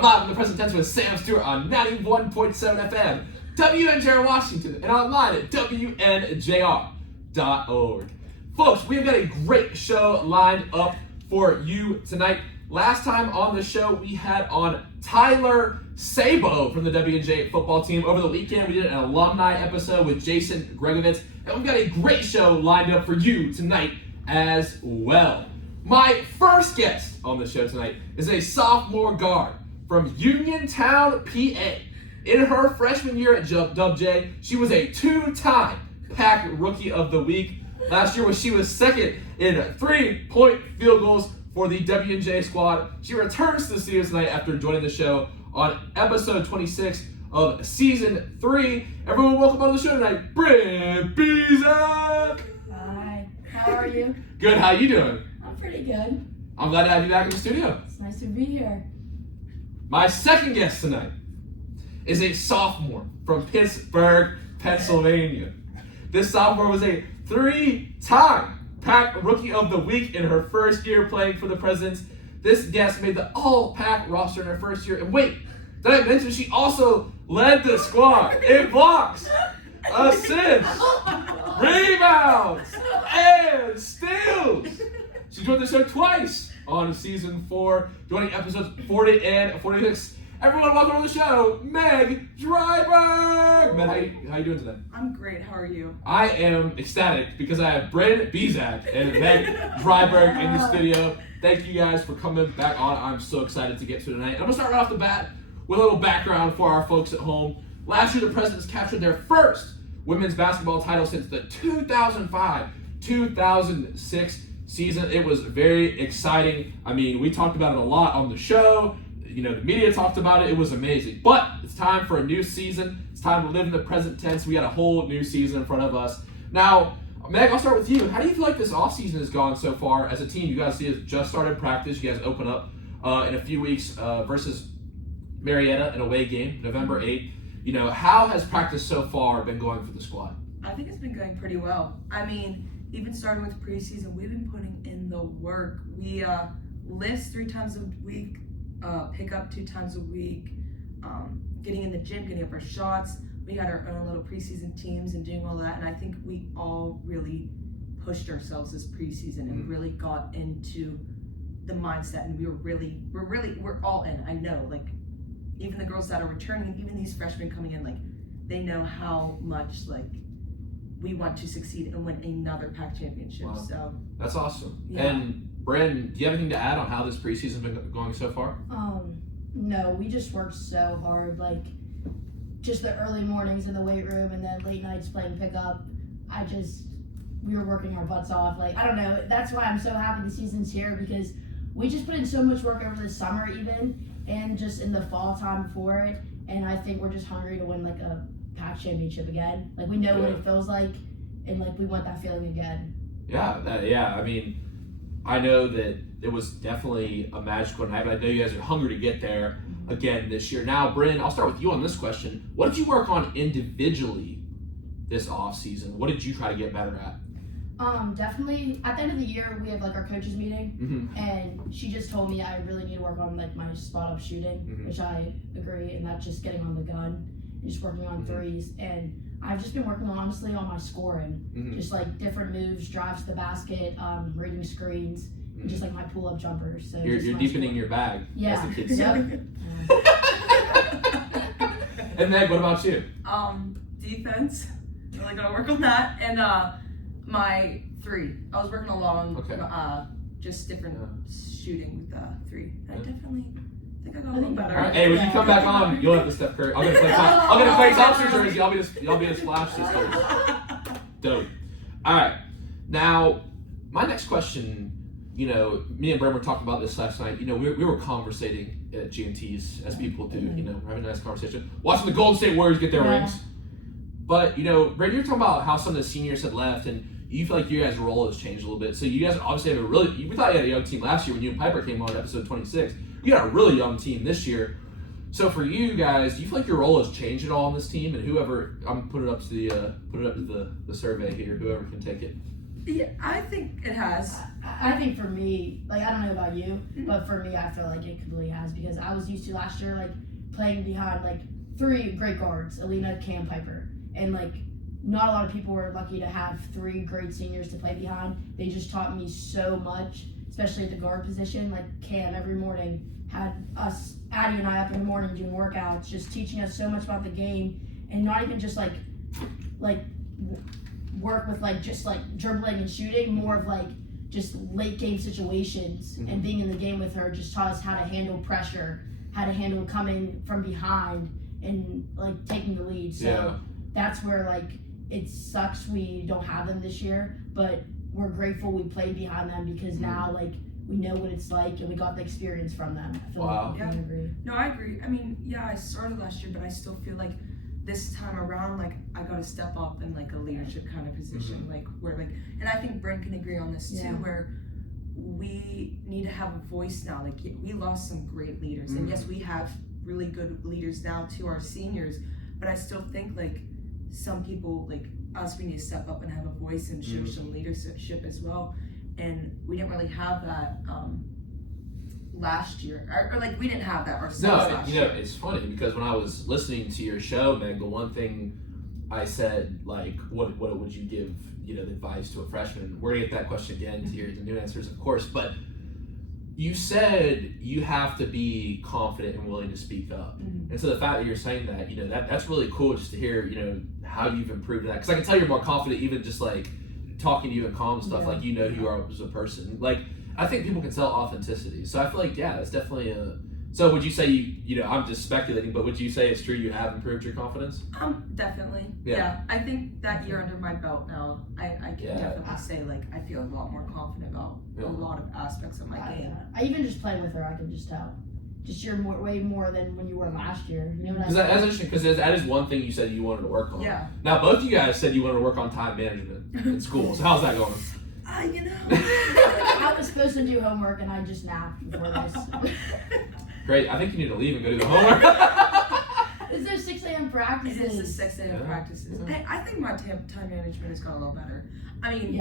I'm live in the present tense with Sam Stewart on 91.7 FM, WNJR Washington, and online at WNJR.org. Folks, we've got a great show lined up for you tonight. Last time on the show, we had on Tyler Sabo from the WNJ football team. Over the weekend, we did an alumni episode with Jason Gregovitz, and we've got a great show lined up for you tonight as well. My first guest on the show tonight is a sophomore guard from Uniontown, PA. In her freshman year at Dubjay, she was a two-time PAC Rookie of the Week. Last year, she was second in 3-point field goals for the WNJ squad. She returns to the studio tonight after joining the show on episode 26 of season 3. Everyone, welcome on the show tonight, Bryn Bezjak. Hi, how are you? Good, how you doing? I'm pretty good. I'm glad to have you back in the studio. It's nice to be here. My second guest tonight is a sophomore from Pittsburgh, Pennsylvania. This sophomore was a 3-time PAC Rookie of the Week in her first year playing for the Presidents. This guest made the all-PAC roster in her first year. And wait, did I mention she also led the squad in blocks, assists, rebounds, and steals. She joined the show twice on season 4, joining episodes 40 and 46. Everyone, welcome to the show, Meg Dryburgh. Meg, how you doing today? I'm great. How are you? I am ecstatic because I have Bryn Bezjak and Meg Dryburgh in the studio. Thank you guys for coming back on. I'm so excited to get to tonight. I'm going to start right off the bat with a little background for our folks at home. Last year, the Presidents captured their first women's basketball title since the 2005-2006 season. It was very exciting. I mean, we talked about it a lot on the show. You know, the media talked about it. It was amazing. But it's time for a new season. It's time to live in the present tense. We got a whole new season in front of us. Now, Meg, I'll start with you. How do you feel like this offseason has gone so far as a team? You guys see us just started practice. You guys open up in a few weeks versus Marietta, an away game, November 8th. You know, how has practice so far been going for the squad? I think it's been going pretty well. I mean, even starting with preseason, we've been putting in the work. We list 3 times a week, pick up 2 times a week, getting in the gym, getting up our shots. We had our own little preseason teams and doing all that, and I think we all really pushed ourselves this preseason and really got into the mindset, and we're all in. I know, like, even the girls that are returning, even these freshmen coming in, like, they know how much, like, we want to succeed and win another PAC championship. Wow. So that's awesome. Yeah. And Bryn, do you have anything to add on how this preseason's been going so far? No, we just worked so hard, like just the early mornings in the weight room and then late nights playing pickup. We were working our butts off. Like, I don't know, that's why I'm so happy the season's here, because we just put in so much work over the summer even, and just in the fall time before it, and I think we're just hungry to win like a PAC championship again. Like, we know what it feels like, and like we want that feeling again. Yeah. I mean, I know that it was definitely a magical night, but I know you guys are hungry to get there again this year. Now, Bryn, I'll start with you on this question. What did you work on individually this off season? What did you try to get better at? Definitely at the end of the year we have like our coaches meeting, and she just told me I really need to work on like my spot up shooting, which I agree, and that's just getting on the gun and just working on threes. And I've just been working honestly on my scoring, just like different moves, drives to the basket, reading screens, and just like my pull-up jumpers. So you're deepening your bag, as the kids say. And Meg, what about you? Defense, really gotta work on that, and my 3. I was working a lot on just different shooting with 3. And I definitely think I got a little better. All right. Hey, when you come back on, you'll have the Steph Curry. I'll get a Clay Thompson jersey. I'll be the Splash Sisters. Dope. All right. Now, my next question. You know, me and Bryn were talking about this last night. You know, we were conversating at GMTs as people do. You know, having a nice conversation, watching the Golden State Warriors get their rings. But you know, Bryn, you're talking about how some of the seniors had left, and you feel like your guys' role has changed a little bit. So you guys obviously have we thought you had a young team last year when you and Piper came on episode 26. You got a really young team this year. So for you guys, do you feel like your role has changed at all on this team? And whoever, I'm put it up to the survey here. Whoever can take it. Yeah, I think it has. I think for me, like, I don't know about you, but for me, I feel like it completely has, because I was used to last year, like, playing behind, like, 3 great guards, Alina, Cam, Piper, and, like, not a lot of people were lucky to have 3 great seniors to play behind. They just taught me so much, especially at the guard position. Like, Cam every morning had us, Addie and I, up in the morning doing workouts, just teaching us so much about the game, and not even just like work with like just like dribbling and shooting, more of like just late game situations. And being in the game with her just taught us how to handle pressure, how to handle coming from behind and like taking the lead. So that's where like it sucks we don't have them this year, but we're grateful we played behind them, because now like we know what it's like and we got the experience from them. I feel like we agree. No, I agree. I mean, yeah, I started last year, but I still feel like this time around, like, I gotta step up in like a leadership kind of position, like where like, and I think Bryn can agree on this too, where we need to have a voice now. Like, we lost some great leaders, and yes, we have really good leaders now to our seniors, but I still think like some people like us, we need to step up and have a voice and show some leadership as well. And we didn't really have that last year, or like we didn't have that ourselves. No, you know, it's funny because when I was listening to your show, Meg, the one thing I said, like, what would you give, you know, the advice to a freshman? We're gonna get that question again to hear the new answers, of course, but you said you have to be confident and willing to speak up. And so the fact that you're saying that, you know, that's really cool just to hear, you know, how you've improved that. Because I can tell you're more confident even just like talking to you and calm stuff, like you know who you are as a person. Like, I think people can tell authenticity. So I feel like, yeah, it's definitely a... So would you say, you know, I'm just speculating, but would you say it's true you have improved your confidence? Definitely. Yeah. I think that year under my belt now, I can definitely say, like, I feel a lot more confident about a lot of aspects of my game. I even just playing with her, I can just tell. Just you're way more than when you were last year. You know what I mean? That's interesting, because that is one thing you said you wanted to work on. Yeah. Now, both you guys said you wanted to work on time management in school. So how's that going? You know. I was supposed to do homework and I just napped before this. Great. I think you need to leave and go do the homework. Is there 6 a.m. practices? It is the 6 a.m. practices. I think my time management has got a lot better. I mean,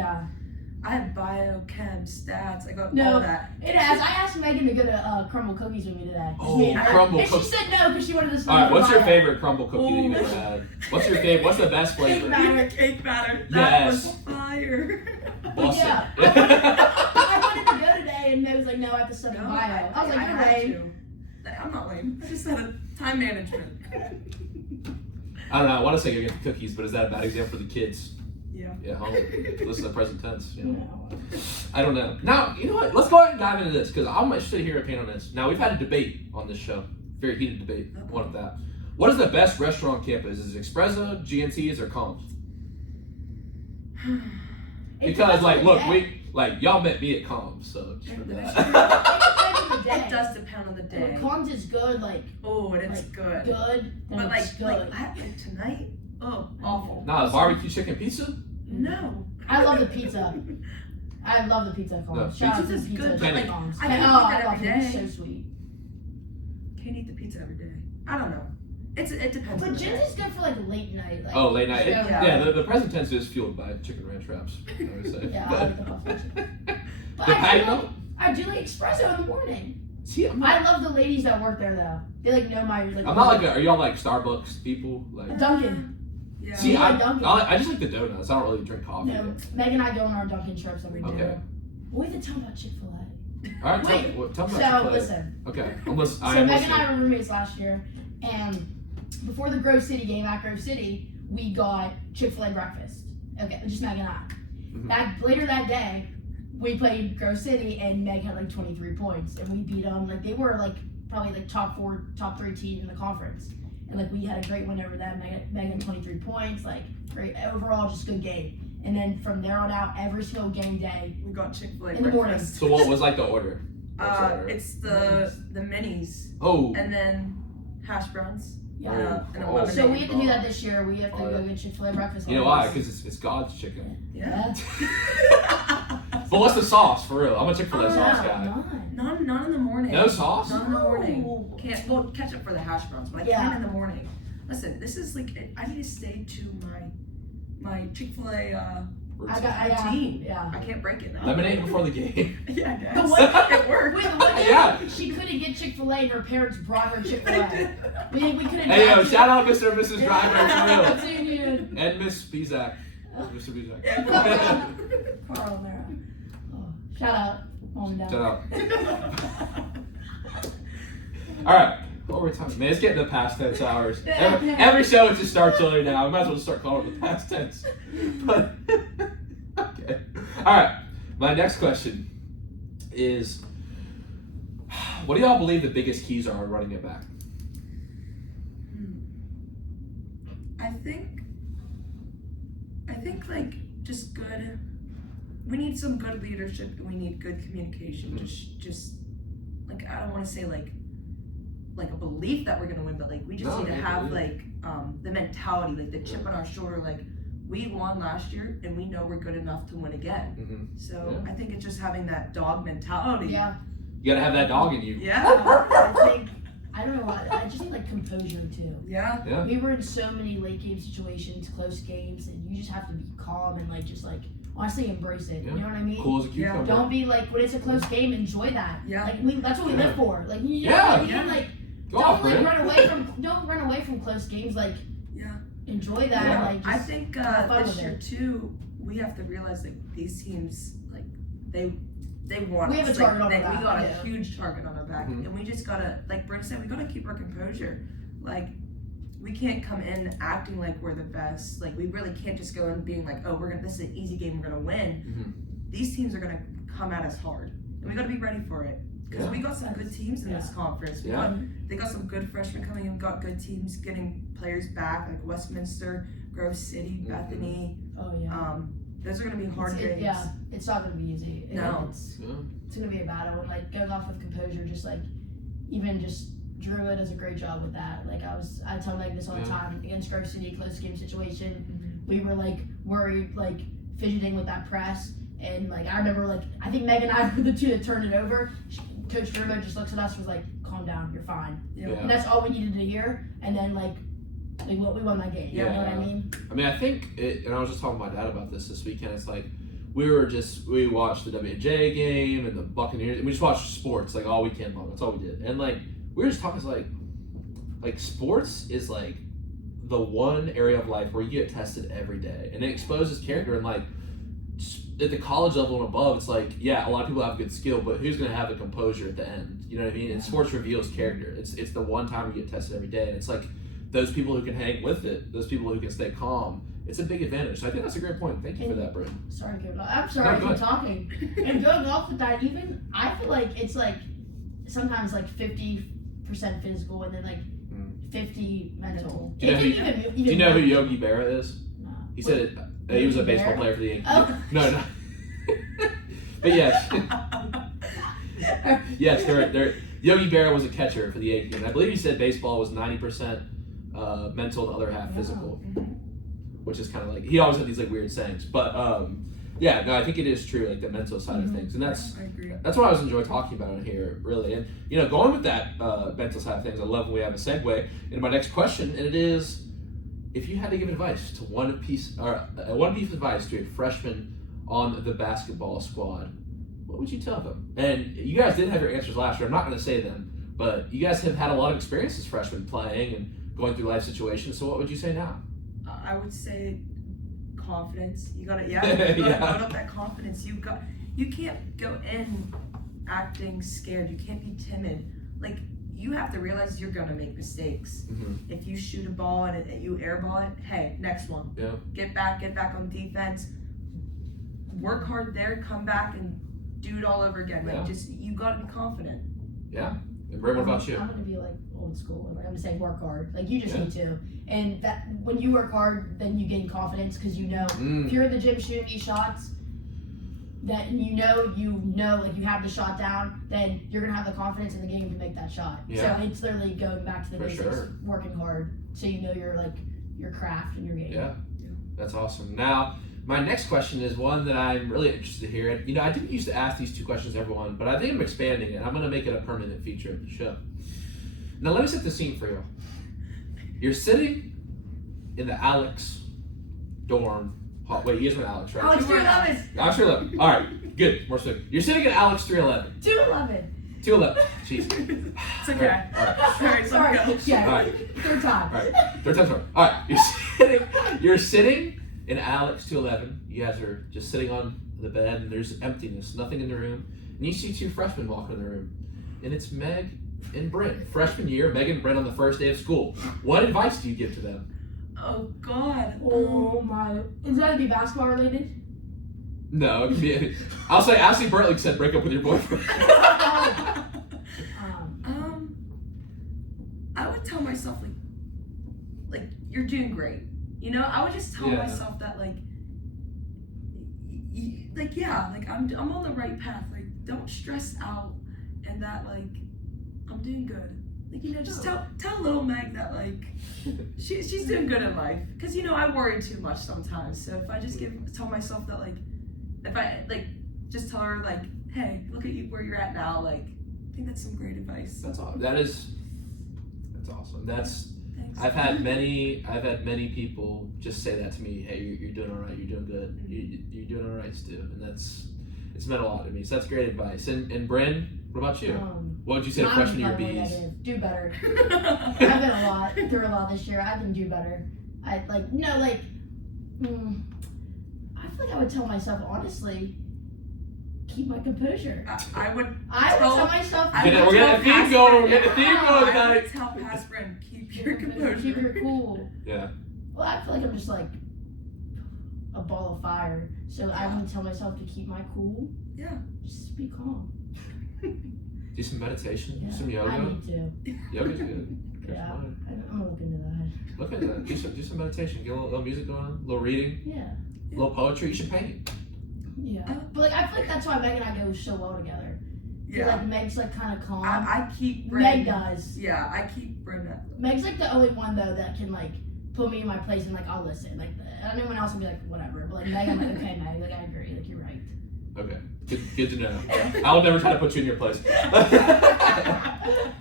I have bio, chem, stats. I got all that. It has. I asked Megan to go to Crumble Cookies with me today. Crumble cookies. And she said no because she wanted to study. All right, what's your favorite crumble cookie that you've ever had? What's your favorite? What's the best flavor? Cake batter. Yes. That was fire. Yeah. I wanted to go today, and Meg was like, "No, I have to study bio." I was like, "You're lame." I'm not lame. I just had a time management. I don't know. I want to say go get the cookies, but is that a bad example for the kids? Yeah. Home. Listen to the present tense. You know. I don't know. Now, you know what? Let's go ahead and dive into this because I'm interested to hear your opinion on this. Now, we've had a debate on this show. Very heated debate. One of that. What is the best restaurant on campus? Is it Espresso, GNT's, or Combs? Because, like, look, y'all met me at Combs, so just for that. It does depend on the day. Combs is good, like. Oh, it is good. Good. But it's good. like tonight, awful. Nah, the barbecue chicken pizza? No. I love the pizza. I love the pizza at Combs. Shout out to the pizza at Combs. I can't eat that every day. It's so sweet. Can't eat the pizza every day. I don't know. It depends. But Jen's is good for like late night. Like, late night. Yeah, the present tense is fueled by chicken ranch wraps, I would say. Yeah, I like the buffalo chicken. But the patty? I do like espresso in the morning. See, I love the ladies that work there though. They like know my like. I'm not like are y'all like Starbucks people? Like Dunkin'. Yeah. See, Dunkin'. I just like the donuts. I don't really drink coffee. No, Meg and I go on our Dunkin' trips every day. Okay. We have to tell about Chick-fil-A. All right, tell me about Chick-fil-A. Listen. Okay, I'm listening. So Meg and I were roommates last year, and before the Grove City game at Grove City, we got Chick-fil-A breakfast. Okay, just Meg and I. Later that day, we played Grove City, and Meg had like 23 points, and we beat them. Like they were like probably like top 3 team in the conference, and like we had a great win over them. Meg had 23 points, like great overall, just good game. And then from there on out, every single game day, we got Chick-fil-A in the morning. So what was like the order? It's the minis. Oh. And then hash browns. Yeah. And a lemonade. So we have to do that this year. We have to go get Chick-fil-A breakfast. You know why? Because it's God's chicken. Yeah. But what's the sauce for real? I'm a Chick-fil-A sauce guy. None in the morning. No sauce? None in the morning. Can't ketchup for the hash browns, but I can in the morning. Listen, this is like I need to stay to my Chick-fil-A routine. Yeah. I can't break it now. Lemonade before the game. Yeah, I The guess. one- It worked. Wait, the one day Yeah. she couldn't get Chick-fil-A and her parents brought her Chick-fil-A. We couldn't. Hey, yo, shout out Mr. and Mrs. Dryburgh, for real. Dude. And Miss Bezjak. Mr. Bezjak. Carl Mara. Oh, shout out, mom and dad. Shout out. All right. What were we talking? Man, it's getting to past tense hours. Every show it just starts early now. We might as well just start calling it the past tense. But okay. All right. My next question is, what do y'all believe the biggest keys are in running it back? I think like just good. We need some good leadership and we need good communication. Just like I don't want to say like a belief that we're gonna win, but like we just need to have like the mentality, like the chip on our shoulder, like we won last year and we know we're good enough to win again. Mm-hmm. So I think it's just having that dog mentality. Yeah. You gotta have that dog in you. Yeah. I don't know why. I just need like composure too. Yeah. Yeah. We were in so many late game situations, close games, and you just have to be calm and like just like honestly embrace it. Yeah. You know what I mean? Cool as a cucumber. Don't be like when it's a close game, enjoy that. Yeah. Like that's what we live for. Like you know Yeah. what I mean? Yeah. Like Go don't off, like Bryn. don't run away from close games. Like Yeah. enjoy that. Yeah. Like just I think have fun this with year it. too, we have to realize that these teams like they want We have us. a target on like, our we back, got a yeah. huge target on our back, Mhm. and we just gotta, like Bryn said, we gotta keep our composure. Like we can't come in acting like we're the best. Like we really can't just go in being like, oh, this is an easy game, we're gonna win. Mm-hmm. These teams are gonna come at us hard, and we gotta be ready for it. Because Yeah. we got some good teams in this conference. They got some good freshmen coming in. We got good teams getting players back, like Westminster, Grove City, Bethany. Oh yeah. Those are gonna be hard games. Yeah, it's not gonna be easy. No. It's gonna be a battle, and like going off with composure, just like even just Druid does a great job with that. Like I tell Meg this all the time against Grove City, close game situation. We were like worried, like fidgeting with that press, and like I remember like I think Meg and I were the two that turned it over. Coach Dryburgh just looks at us, was like, "Calm down, you're fine." Yeah. And that's all we needed to hear. And then like we won that game. You know what I mean? I mean, I think and I was just talking to my dad about this weekend. It's like we watched the WJ game and the Buccaneers, and we just watched sports like all weekend long. That's all we did. And like we were just talking, it's like sports is like the one area of life where you get tested every day, and it exposes character. And like at the college level and above, it's like, yeah, a lot of people have good skill, but who's going to have the composure at the end? You know what I mean? And sports reveals character. It's the one time you get tested every day, and it's like those people who can hang with it, those people who can stay calm, it's a big advantage. So I think that's a great point. Thank you for that, Bryn. Sorry to go. I'm sorry No, I keep talking. And going off with that, even I feel like it's like sometimes like 50% physical and then like 50 mental. Do you know who Yogi Berra is? No. He said he was a baseball player for the Yankees. Oh. No. But yes. Yes, they're Yogi Berra was a catcher for the Yankees. And I believe he said baseball was 90% mental and the other half physical. Which is kind of like, he always had these like weird sayings. But yeah, no, I think it is true, like the mental side of things. And I agree. that's what I always enjoy talking about in here, really. And, you know, going with that mental side of things, I love when we have a segue into my next question, and it is, if you had to give advice to one piece of advice to a freshman on the basketball squad, what would you tell them? And you guys didn't have your answers last year. I'm not going to say them, but you guys have had a lot of experience as freshmen playing and going through life situations. So what would you say now? I would say confidence. You gotta, Yeah. build up that confidence. You can't go in acting scared. You can't be timid. Like you have to realize you're gonna make mistakes. Mm-hmm. If you shoot a ball and you airball it, hey, next one. Yeah. Get back on defense. Work hard there. Come back and do it all over again. Like you gotta be confident. Yeah. And Bryn, what about you? I'm gonna be like old school. Like I'm gonna say work hard. Like you just need to. And that when you work hard, then you gain confidence because you know if you're in the gym shooting these shots, that you know like you have the shot down, then you're gonna have the confidence in the game to make that shot. Yeah. So it's literally going back to the For basics, sure. working hard, so you know your craft and your game. Yeah. That's awesome. Now, my next question is one that I'm really interested to hear. You know, I didn't used to ask these two questions to everyone, but I think I'm expanding it. I'm going to make it a permanent feature of the show. Now, let me set the scene for you. You're sitting in the Alex dorm Wait, you guys went Alex, right? Alex 311. Alex 311. All right, good. More specific. You're sitting at Alex 311. 211. 211. Jeez. It's okay. All right. Sorry. Yeah. All right. Third time. All right. Third time's right. All right. You're sitting in Alex 211. You guys are just sitting on the bed, and there's emptiness, nothing in the room. And you see two freshmen walk in the room, and it's Meg and Bryn. Freshman year, Meg and Bryn on the first day of school. What advice do you give to them? Oh God. Oh my. Is that to be basketball related? No, it can be. I'll say Ashley Burtlick said break up with your boyfriend. I would tell myself like you're doing great. You know, I would just tell myself that like I'm on the right path. Like don't stress out, and that like I'm doing good. Like you know, just tell little Meg that like she's doing good in life. Cause you know I worry too much sometimes. So if I just tell myself that like if I like just tell her like hey look at you where you're at now like I think that's some great advice. That's awesome. That's awesome. Thanks. I've had many people just say that to me. Hey, you're doing all right. You're doing good. You're doing all right, Stu. And it's meant a lot to me. So that's great advice. And Bryn, what about you? What would you say to freshman year Bs? Do better. I've been through a lot this year. I can do better. I feel like I would tell myself honestly, keep my composure. I would tell myself. We're getting a theme going. We're getting a theme going tonight. I would tell past Bryn, keep your composure. Keep your cool. Yeah. Well, I feel like I'm just like a ball of fire. So I want to tell myself to keep my cool. Yeah. Just be calm. Do some meditation. Yeah, Do some yoga. I need to. Yoga's good. Yeah. I'm gonna look into that. Look into that. Do some meditation. Get a little music going on. A little reading. Yeah. A little poetry. You should paint. Yeah. But like I feel like that's why Meg and I go so well together. Yeah. Like Meg's like kind of calm. I keep Bryn. Meg does. Yeah, I keep Bryn up. Meg's like the only one though that can like put me in my place and like I'll listen. Like anyone else will be like whatever. But like Meg, I'm like okay, Meg. Like I agree. Like you're right. Okay. Good to know. I will never try to put you in your place.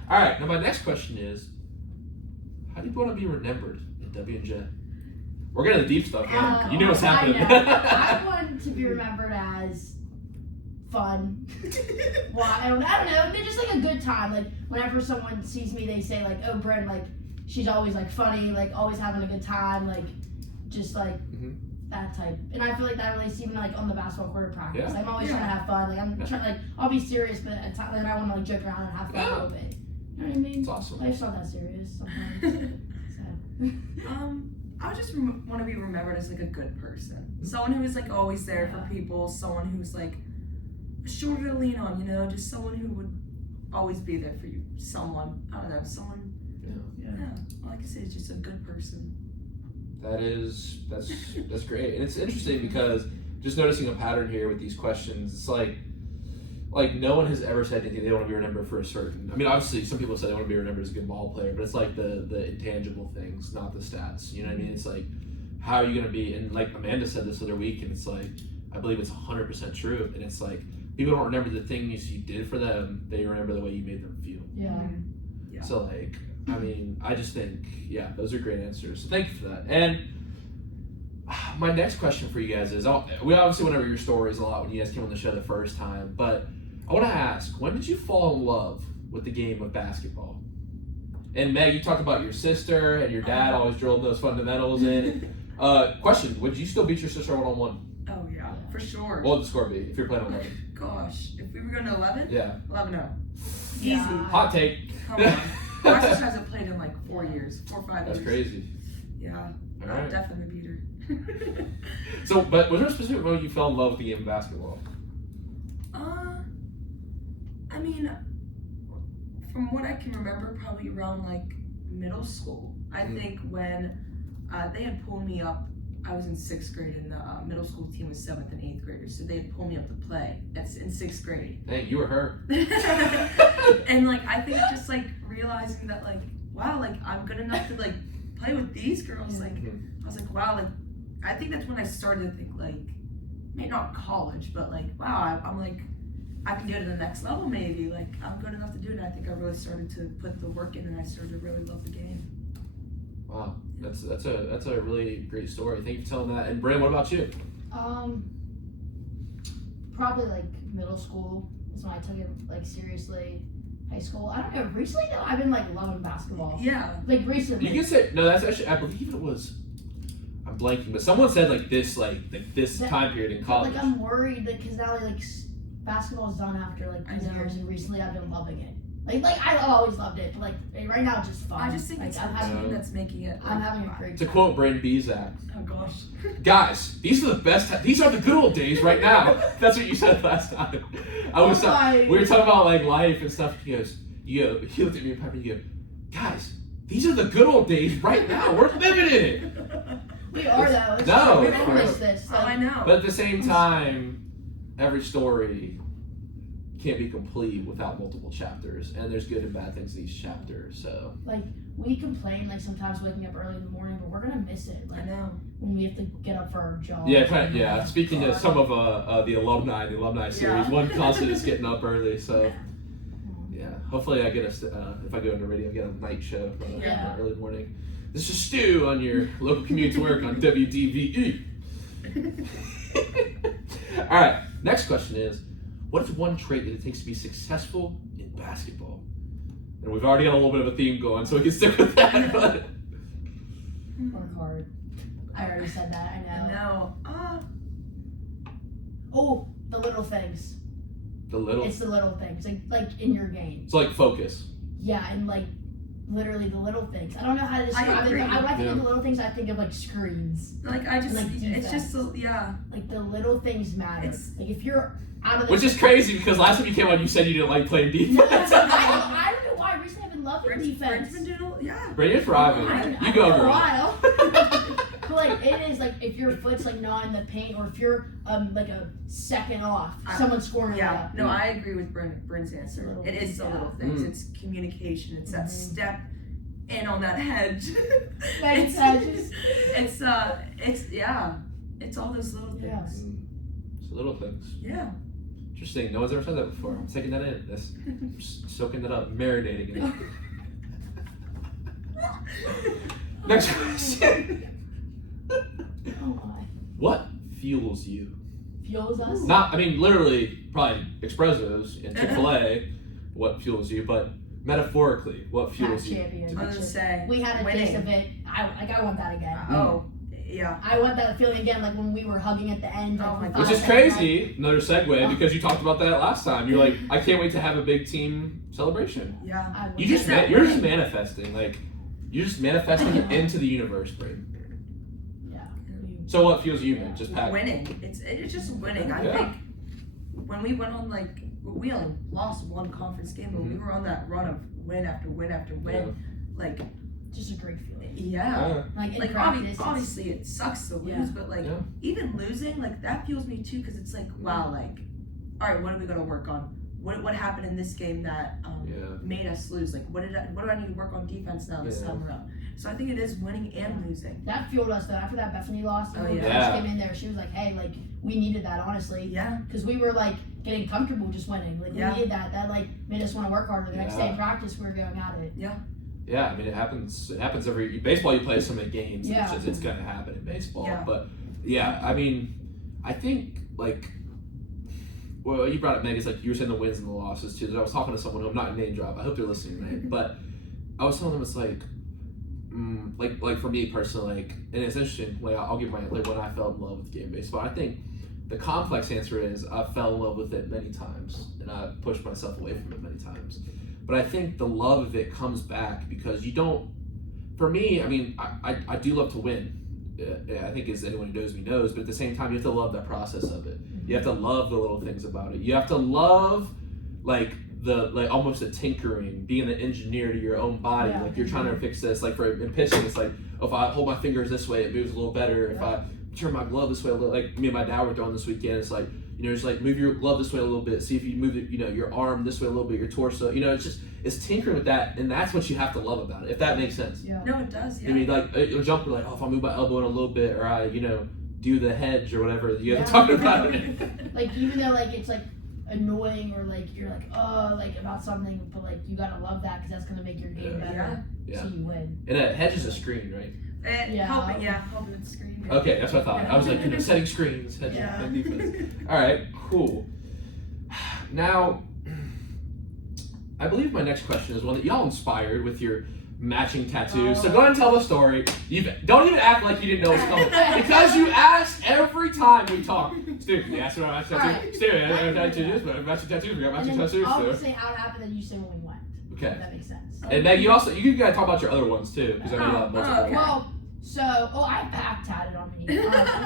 All right. Now my next question is, how do you want to be remembered in W&J? We're getting the deep stuff now. You know what's happening. I want to be remembered as fun. Well, I don't know. They're just like a good time. Like whenever someone sees me, they say like, "Oh, Bryn, like she's always like funny, like always having a good time, like just like that type." And I feel like that relates even like on the basketball court of practice. Yeah. I'm always trying to have fun. Like I'm trying, like I'll be serious, but at times I want to like joke around and have fun a little bit. You know what I mean? It's awesome. Life's not that serious sometimes. So. I just want to be remembered as like a good person, someone who is like always there for people, someone who's like a shoulder to lean on, you know, just someone who would always be there for you. Someone, I don't know, someone. Yeah. All I can say is just a good person. That's great, and it's interesting because just noticing a pattern here with these questions. It's like no one has ever said anything they want to be remembered for a certain. I mean, obviously, some people say they want to be remembered as a good ball player, but it's like the intangible things, not the stats. You know what I mean? It's like, how are you going to be? And like Amanda said this other week, and it's like, I believe it's 100% true. And it's like, people don't remember the things you did for them; they remember the way you made them feel. Yeah. So like, I mean, I just think, yeah, those are great answers. So thank you for that. And my next question for you guys is, we obviously went over your stories a lot when you guys came on the show the first time, but I want to ask, when did you fall in love with the game of basketball? And Meg, you talked about your sister and your dad always drilled those fundamentals in. Question, would you still beat your sister one-on-one? Oh yeah, for sure. What would the score be if you're playing 11? Gosh, if we were going to 11? Yeah. 11-0. Easy. Yeah. Hot take. Come on. My sister hasn't played in like 4 years, 4 or 5 years. That's crazy. Yeah. All I'll right. definitely beat her. So, but was there a specific moment you fell in love with the game of basketball? I mean, from what I can remember, probably around like middle school. I think when they had pulled me up, I was in 6th grade, and the middle school team was 7th and 8th graders, so they had pulled me up to play in 6th grade. Hey, you were her. And like I think just like realizing that like wow, like I'm good enough to like play with these girls. Like I was like wow, like I think that's when I started to think like maybe not college, but like wow, I'm like I can go to the next level maybe. Like I'm good enough to do it. And I think I really started to put the work in, and I started to really love the game. Wow, that's a really great story. Thank you for telling that. And Bryn, what about you? Probably like middle school is when I took it like seriously. High school, I don't know. Recently though, I've been like loving basketball. Yeah. Like recently. You can say no. That's actually I believe it was. I'm blanking, but someone said like this time period in college. Like I'm worried because now like basketball's done after like these I know. years, and recently I've been loving it. Like I've always loved it, but like right now it's just fun. I just think like, it's I'm the having, team that's making it. I'm having a great To time. quote Bryn Bezjak, Oh gosh. guys, these are the best. These are the good old days right now. That's what you said last time. We were talking about like life and stuff. He looked at me and Pepper. And you go, guys, these are the good old days right now. We're living in it. We are though. It's No, true. We're of gonna course. miss this. Oh, I know. But at the same time, every story can't be complete without multiple chapters, and there's good and bad things in each chapter. So Like we complain like sometimes waking up early in the morning, but we're gonna miss it. Like I know. when we have to get up for our job. yeah. Speaking to some of the alumni series, Yeah. one constant is getting up early. So yeah, hopefully I get if I go into radio, I get a night show for Yeah. early morning. This is Stu on your local commute to work on WDVE. All right, next question is, what is one trait that it takes to be successful in basketball? And we've already got a little bit of a theme going, so we can stick with that. But Work hard. I already said that. I know. I know. Oh, the little things. It's the little things, like in your game. It's like focus. Yeah, and like literally the little things. I don't know how to describe it. agree. But when I think Yeah. of the little things, I think of like screens. Like I just, Like it's just so, yeah. Like the little things matter. It's- Like if you're out of the Which is crazy because last time you came on, you said you didn't like playing defense. I don't know why. Recently, I've been loving defense. Yeah. Bryn, you're thriving. You go, for a girl. while. But like it is like if your foot's like not in the paint, or if you're like a second off, someone's scoring. Yeah. No, I agree with Bryn's answer. Little It is the things, little things. Mm. It's communication. It's that Mhm. step in on that hedge. Nice hedges. It's yeah. It's all those little things. Yeah. It's little things. Yeah. Interesting. No one's ever said that before. I'm taking that in. I'm just soaking that up, marinating it. Next question. Oh my. What fuels you? Fuels us. Not, I mean, literally, probably Expressos and Chick-fil-A, what fuels you, but metaphorically, what fuels Past you? champion. I was gonna say. We had a winning. taste of it. I want that again. Oh, yeah. I want that feeling again, like when we were hugging at the end. Oh my like, God. Which is 5 crazy, another segue, because you talked about that last time. You're like, I can't wait to have a big team celebration. Yeah. I You're just manifesting, like, you're just manifesting it into the universe, Bryn. Yeah. So what fuels you, man? Just pack. Winning. It's just winning. I Yeah. think when we went on we only lost one conference game, but we were on that run of win after win after win. Like Just a great feeling. yeah. Like in Like practice. obviously it sucks to lose, Yeah. but like Yeah. even losing, like that fuels me too, because it's like wow, like all right, what are we gonna work on? What happened in this game that made us lose? Like what do I need to work on defense now this time around? So I think it is winning and losing. That fueled us though. After that Bethany loss, Oh, when yeah. Coach came in there, she was like, "Hey, like we needed that honestly, Yeah. because we were like getting comfortable just winning. Like Yeah. we needed that. That like made us want to work harder. The next day Yeah. in practice, we were going at it. Yeah, I mean, it happens every baseball. You play so many games. Yeah. It's gonna happen in baseball. Yeah. But yeah, I mean, I think like, well, you brought up Meg. It's like you were saying the wins and the losses too. I was talking to someone who I'm not a name drop. I hope they're listening, right? But I was telling them it's like for me personally, like, and it's interesting. Like I'll give my like when I fell in love with the game of baseball. I think the complex answer is I fell in love with it many times, and I pushed myself away from it many times. But I think the love of it comes back because you don't. For me, I mean, I do love to win. I think as anyone who knows me knows, but at the same time, you have to love that process of it. You have to love the little things about it. You have to love like almost the tinkering, being the engineer to your own body. Yeah. Like you're trying to fix this. Like in pitching, it's like if I hold my fingers this way, it moves a little better. If I turn my glove this way a little, like me and my dad were throwing this weekend, it's like, you know, just like move your glove this way a little bit, see if you move it, you know, your arm this way a little bit, your torso, you know, it's tinkering with that, and that's what you have to love about it, if that makes sense. Yeah. No, it does. Yeah. I mean, like a jumper, like, oh, if I move my elbow in a little bit, or I, you know, do the hedge or whatever you guys Yeah. are talking about it. Like even though like it's like annoying or like you're like about something, but like you gotta love that because that's gonna make your game better. Yeah. So you win. And it hedges a screen, right? Helping with the screen. Okay, that's what I thought. I was like, setting screens, hedging defense. All right, cool. Now, I believe my next question is one that y'all inspired with your matching tattoos. So go ahead and tell the story. Don't even act like you didn't know it was coming. Because you ask every time we talk. Stu, you asked about matching tattoos. Stu, matching tattoos. We got matching tattoos. I'll say how it happened, then you say when we went. Okay. That makes sense. And Meg, you gotta talk about your other ones too, because I know you have multiple. Okay. Well, I have back tatted on me.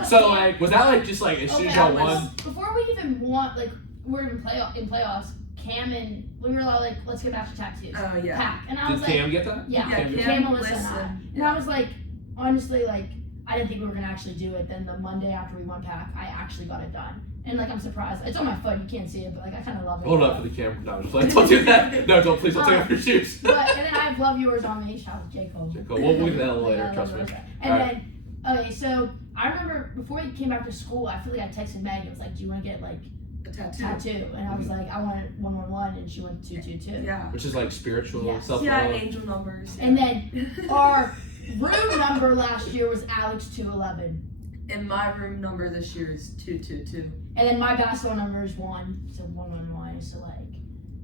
So like, was that like just like as soon as y'all won? Before we even won, like we're in playoffs. Cam and we were like, let's get matching tattoos. Oh yeah. Pack. And I was Did like, Cam get that? Yeah, Cam, Melissa, and I. And I was like, honestly, like I didn't think we were gonna actually do it. Then the Monday after we won Pack, I actually got it done. And like I'm surprised. It's on my foot. You can't see it, but like I kind of love it. Hold up for the camera. No, just like don't do that. No, please don't take off your shoes. And then I have Love Yours on me. Shout out to J. Cole. We'll get that a little later. Trust me. And then okay, so I remember before he came back to school, I feel like I texted Meg and was like, "Do you want to get like a tattoo?" And I was like, "I want 111," and she went 222. Yeah. Which is like spiritual self-love. Yeah, angel numbers. And then our room number last year was Alex 211. And my room number this year is 222. And then my basketball number is 1, so 111. So like,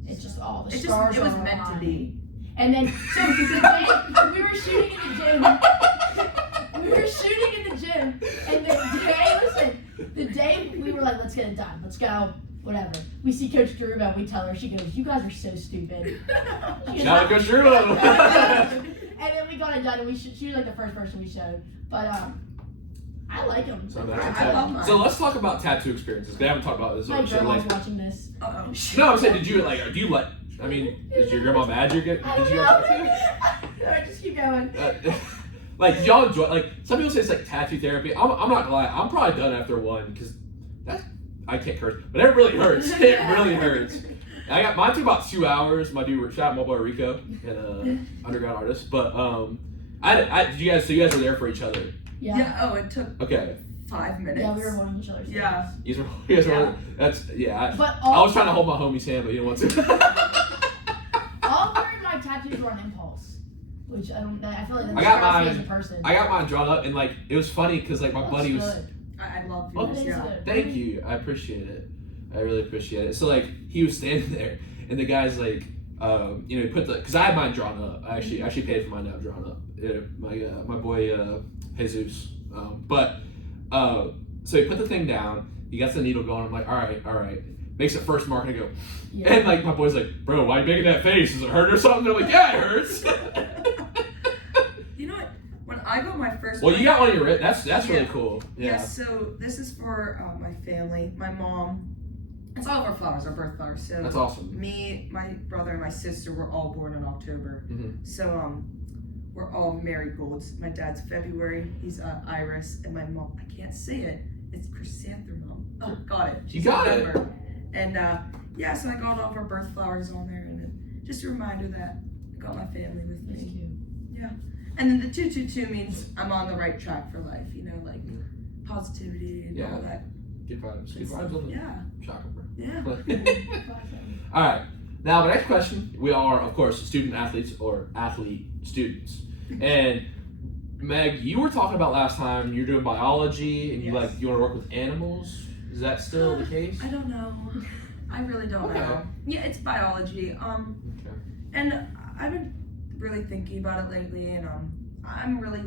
it's just all the stars. It was meant to be. And then so the day we were shooting in the gym. And the day we were like, let's get it done. Let's go. Whatever. We see Coach Dryburgh. We tell her. She goes, "You guys are so stupid." Shout out Coach Dryburgh. And then we got it done. And she was like the first person we showed. But I like them. So let's talk about tattoo experiences. We haven't talked about this. My grandma's watching this. Uh-oh. No, I'm saying, do you let? I mean, is your grandma mad you get? Did you get tattoo? No, just keep going. Like y'all enjoy, like some people say it's like tattoo therapy. I'm not gonna lie, I'm probably done after one because I can't curse, but it really hurts. It really hurts. I got mine took about 2 hours. My dude, shout out my boy Rico, and underground artist. But you guys were there for each other. Yeah. Oh, it took 5 minutes. Yeah, we were holding each other's hands. You guys were. That's But I was trying to hold my homie's hand, but you didn't want to. All three of my tattoos were on impulse. Which I feel like I got mine as a person. I got mine drawn up, and like it was funny because like my buddy was. Good. I love Oh, yours. Yeah. Thank you. I appreciate it. I really appreciate it. So like he was standing there, and the guy's like, he put because I had mine drawn up. I actually paid for mine to have drawn up. My boy Jesus. So he put the thing down. He gets the needle going. I'm like, all right. Makes it first mark, and I go, and like my boy's like, bro, why are you making that face? Does it hurt or something? They're like, yeah, it hurts. You know what? When I got my first. Well, you got one of your wrist. That's really cool. Yeah. Yeah. So this is for my family, my mom. It's all of our flowers, our birth flowers. So that's awesome. Me, my brother, and my sister were all born in October. Mm-hmm. So we're all marigolds. My dad's February. He's Iris, and my mom. I can't say it. It's chrysanthemum. Oh, got it. You got it. And so I got all of our birth flowers on there, and just a reminder that I got my family with me. That's cute. Yeah. And then the 222 means I'm on the right track for life, like positivity and all that. Good vibes. Good vibes. Yeah. Shocking, bro. Yeah. All right. Now, the next question. We are, of course, student athletes or athlete students. And Meg, you were talking about last time you're doing biology and you want to work with animals. Is that still the case? I don't know. I really don't know. Yeah, it's biology. And I've been really thinking about it lately, and I'm really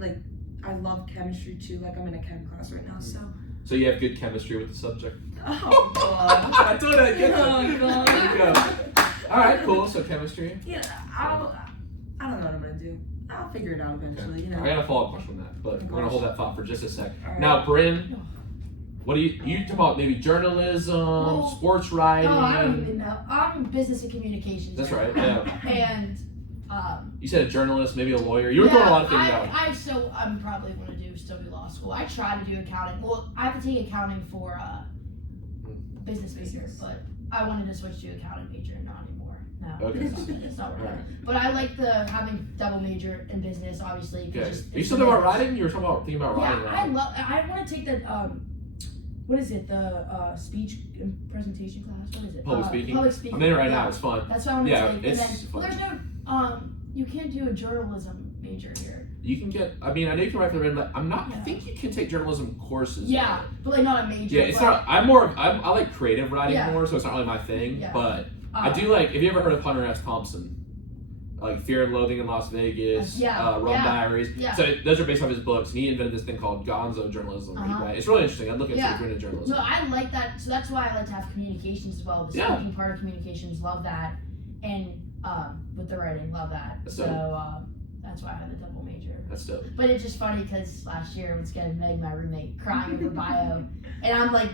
I love chemistry too. Like I'm in a chem class right now, so. So you have good chemistry with the subject. Oh God! I thought I'd get you. Oh God! There you go. All right, cool. So chemistry. Yeah, I don't know what I'm gonna do. I'll figure it out eventually. I got a follow-up question on that, but we're gonna hold that thought for just a sec. Right. Now, Bryn, what do you talk about? Maybe journalism, sports writing. Oh, I don't even know. I'm business and communications. That's right. Yeah. And you said a journalist, maybe a lawyer. You were throwing a lot of things out. I'm probably going to still do law school. I try to do accounting. Well, I have to take accounting for business major, but I wanted to switch to accounting major, not anymore. No, okay. It's not working. Right. But I like having double major in business, obviously. Okay. Are you still thinking about writing? You were thinking about writing. Yeah, I want to take the what is it? The speech and presentation class. What is it? Public speaking. Public speaking. I'm in it right yeah. now. It's fun. That's what I want to Yeah, take. it's and then, fun. well, there's no you can't do a journalism major here. You can get. I mean, I know you can write for the red. I'm not. Yeah. I think you can take journalism courses. Yeah, but like not a major. Yeah, it's but, not. I'm more. I like creative writing Yeah. more, so it's not really my thing. Yeah. But I do like. Have you ever heard of Hunter S. Thompson? Like Fear and Loathing in Las Vegas, Rum Diaries. Yeah. So those are based off his books, and he invented this thing called Gonzo journalism. Right? It's really interesting. I'd look into if you're into journalism. No, I like that. So that's why I like to have communications as well. The speaking part of communications, love that, and with the writing, love that. So that's why I had the double major. That's dope. But it's just funny because last year I was getting Meg, my roommate, crying over bio, and I'm like,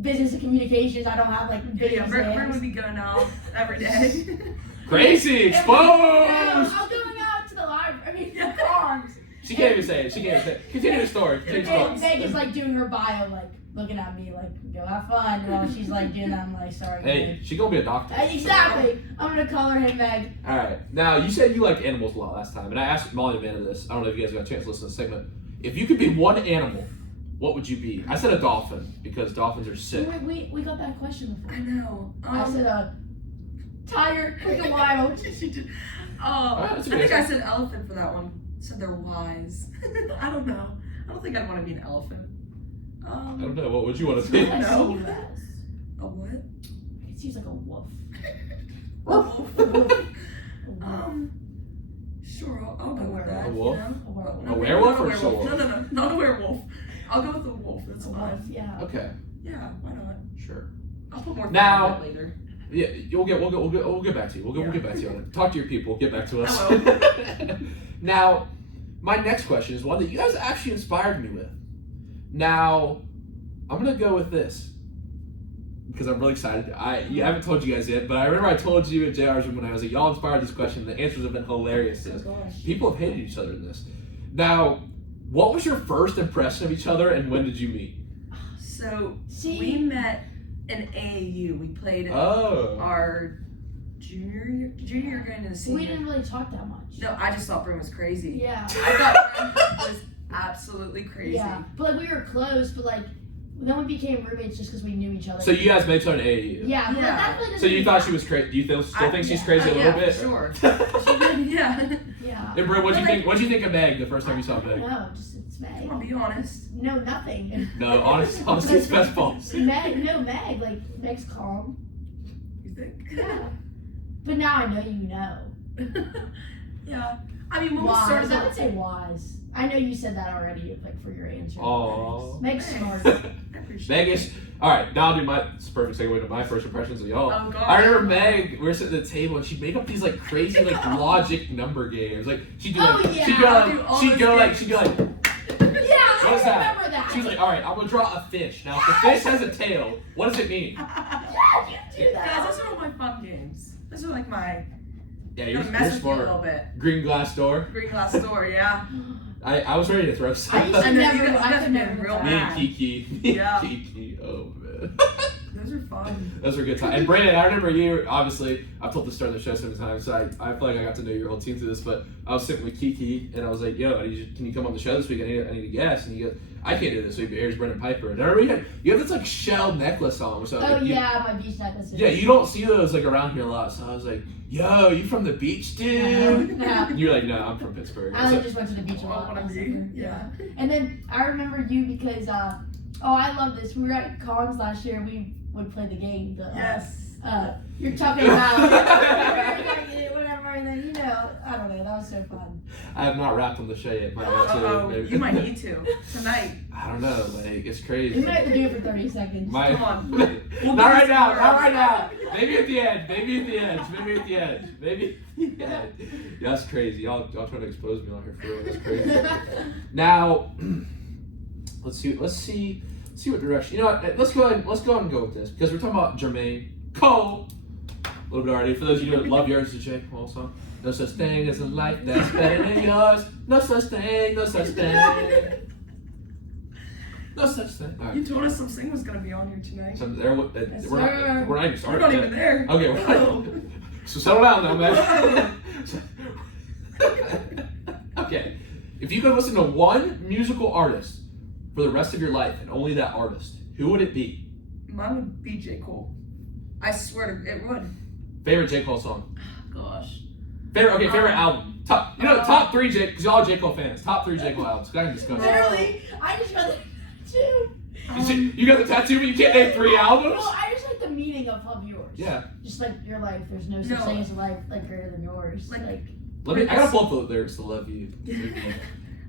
business and communications. I don't have like big exams. Bryn would be going out every day. Crazy exposed. I'm going out to the library. I mean, the farms. She can't even say it. She can't even say it. Continue the story. And Meg is like doing her bio, like looking at me, like go have fun. While she's like doing that, I'm like, sorry. Hey, Meg. she gonna be a doctor. Exactly. I'm gonna call her Hey Meg. All right. Now you said you liked animals a lot last time, and I asked Molly and Amanda this. I don't know if you guys got a chance to listen to the segment. If you could be one animal, what would you be? I said a dolphin because dolphins are sick. We got that question before. I know. I said a tiger, like a wild. She did. I think I said elephant for that one. Said they're wise. I don't know. I don't think I'd want to be an elephant. I don't know. What would you want to be? I see you as. A what? It seems like a wolf. A wolf. A wolf. Sure, I'll go with that. A wolf? You know? A werewolf or a werewolf? wolf? No, not a werewolf. I'll go with a wolf. That's A fine. wolf, yeah. Okay. Yeah, why not? Sure. I'll put more Now- thought on that later. Yeah, we'll get back to you. We'll get back to you on it. Talk to your people. Get back to us. I Now, my next question is one that you guys actually inspired me with. Now, I'm gonna go with this because I'm really excited. I haven't told you guys yet, but I remember I told you at JR's room when I was like, y'all inspired this question. The answers have been hilarious. Oh gosh. People have hated each other in this. Now, what was your first impression of each other, and when did you meet? So, See? we met in AAU. We played our junior year going into the senior. We didn't really talk that much. No, I just thought Bryn was crazy. Yeah. I thought Bryn was absolutely crazy. Yeah. But like we were close, but like then we became roommates just because we knew each other. So you guys met each other in AAU? Yeah. But Yeah. Like, that really doesn't So you mean thought that. she was crazy? Do you still think she's yeah. crazy a little Yeah, bit? sure. Or- Yeah. Yeah. And Bryn, what'd you But, think? What'd you think of Meg the first time you saw Meg? No, just it's Meg. I'll be honest. No, nothing. No, honestly, it's best balls. Meg, like Meg's calm. You think? Yeah. But now I know you know. Yeah. I mean, when we Wise. started I would say wise. I know you said that already, like for your answer. Aw. Meg's smart. I appreciate Meg it. is. All right, now I'll do my. It's a perfect segue to my first impressions of y'all. Oh, God. I remember Meg. We were sitting at the table and she'd make up these like crazy like logic number games. Like she'd do like Oh, yeah. she'd go I'll do like all she'd those go like games. she'd go like. Yeah, What's I that? remember that. She was like, all right, I'm gonna draw a fish. Now, if the fish has a tail, what does it mean? Yeah, you do Guys, that. those are all my fun games. Those are like my. Yeah, You know, you're mess with me a smart. little bit. Green glass door. Green glass door, yeah. I was ready to throw I something. used to I know, never. you guys- I you could guys never. been real do Me that. and Kiki. Me and Yeah. Kiki. Oh man. Those are fun. Those were good times. And Brandon, I remember you, obviously, I've told the story of the show so many times, so I feel like I got to know your whole team through this, but I was sitting with Kiki, and I was like, yo, can you come on the show this week? I need a guest. And he goes, I can't do it this week, but here's Brendan Piper. And I remember you have this, like, shell necklace on or something. Oh Like, yeah, my beach necklace. Yeah, you don't see those, like, around here a lot, so I was like, yo, you from the beach, dude? No. And you're like, no, I'm from Pittsburgh. I So- just went to the beach a lot. One of last you. summer. Yeah. And then I remember you because I love this. We were at Collins last year. We would play the game. The, Yes. You're talking about whatever, and then I don't know. That was so fun. I have not rapped on the show yet. Might have to, Uh-oh, maybe. you might need to. Tonight. I don't know, like, it's crazy. We might have to do it for 30 seconds. My, Come on. not We'll right do this now, tomorrow. not right now. Maybe at the end, maybe at the end, maybe at the end, maybe at the end. Yeah, that's crazy. Y'all trying to expose me on here for real. That's crazy. Now, let's see what direction. You know what? Let's go ahead and go with this because we're talking about Jermaine Cole. A little bit already. For those of you that love yours, the J. Cole song. No such thing as a life that's better than yours. No such thing. No such thing. No such thing. All right. You told us some sing was going to be on here tonight. So there, we're not even started. We're not yet. even there. Okay, we're Oh. not. So settle down now, man. Okay, if you could listen to one musical artist for the rest of your life and only that artist, who would it be? Mine would be J. Cole. I swear to it would. Favorite J. Cole song? Gosh. Favorite album. Top 3 J, because y'all are J. Cole fans. Top 3 J. Cole albums. Go ahead and discuss. Literally, I just got the tattoo. You got the tattoo, but you can't name 3 albums? Well, I just like the meaning of Love Yours. Yeah. Just like your life, there's no such thing as a life like greater than yours. Like I gotta pull up the lyrics to Love You.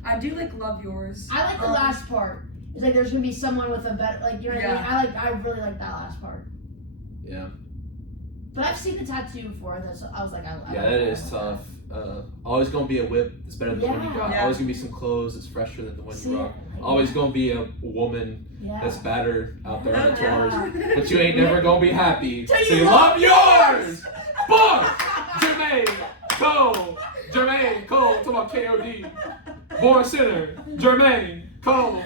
I do like Love Yours. I like the last part. It's like there's gonna be someone with a better, like, you know what I mean? I really like that last part. Yeah. But I've seen the tattoo before, and I was like, I yeah, that is tough. Always gonna be a whip that's better than the one you got. Yeah. Always gonna be some clothes that's fresher than the one you rock. Like, Always gonna be a woman that's better out there on the tours. Yeah. But you ain't never gonna be happy. Till So you you love yours! Boy! Cole. Jermaine Cole, talking about KOD. Born Sinner, Jermaine Cole.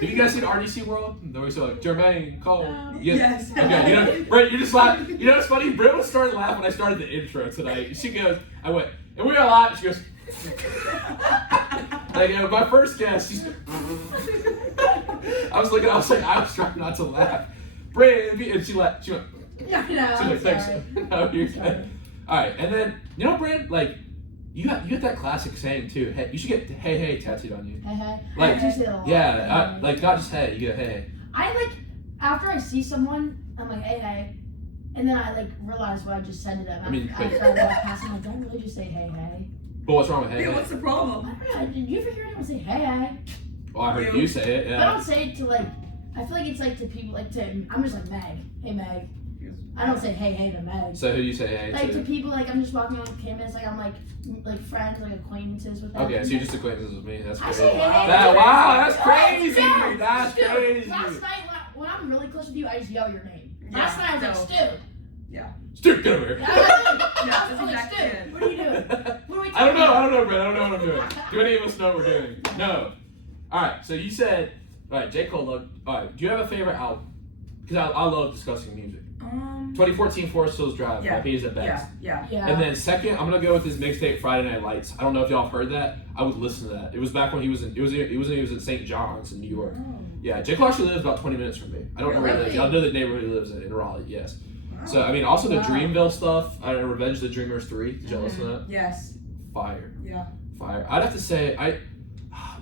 Have you guys seen RDC World? They always say like, Jermaine Cole. Yes. Okay, you know, Britt, you just laugh. You know what's funny? Britt was starting to laugh when I started the intro tonight. She goes, I went, and we were live. She goes, like, my first guess, she's. I was trying not to laugh. Britt, and she went. No, She's like, thanks. No, you're good. All right, and then you know, Britt, like. You got that classic saying too. Hey, you should get "Hey Hey" tattooed on you. Hey hey. Like, I do say that a lot. Yeah, like not just "Hey," you get "Hey." I like after I see someone, I'm like, hey hey, and then I like realize what I just said to them. I mean, after I walk past, I'm like, did I really just say hey hey? But what's wrong with "Hey Yeah, Hey"? what's the problem? I don't know. Did you ever hear anyone say hey hey? Well, I heard you say it. I Yeah. don't say it to like. I feel like it's like to people like to. I'm just like Meg. Hey Meg. I don't say hey hey to Meg. So who do you say "Hey" Like to? to people like I'm just walking on campus like I'm like friends like acquaintances with them. Okay, so you're just acquaintances with me. That's I crazy. say hey hey. Wow, that's crazy. Yeah, That's Stu. crazy. Last night when I'm really close with you, I just yell your name. Yeah, Last night I was like Stu. Stu, get over here. that's I'm like, exactly Stu, it. what are you doing? What are we I don't talking know, Brett. I don't know what I'm doing. Do any of us know what we're doing? No. All right. So you said, all right, J. Cole loved. All right. Do you have a favorite album? Because I love discussing music. 2014 Forest Hills Drive. Yeah. I think is the best. Yeah. Yeah. And then second, I'm gonna go with his mixtape Friday Night Lights. I don't know if y'all have heard that. I would listen to that. It was back when he was in St. John's in New York. Oh. Yeah, J. Cole actually lives about 20 minutes from me. I don't know where he lives. Really? I know the neighborhood he lives in Raleigh. Yes. Wow. So I mean, also the Wow. Dreamville stuff. Revenge of the Dreamers 3. Did y'all listen to that? Yes. Fire. Yeah. Fire. I'd have to say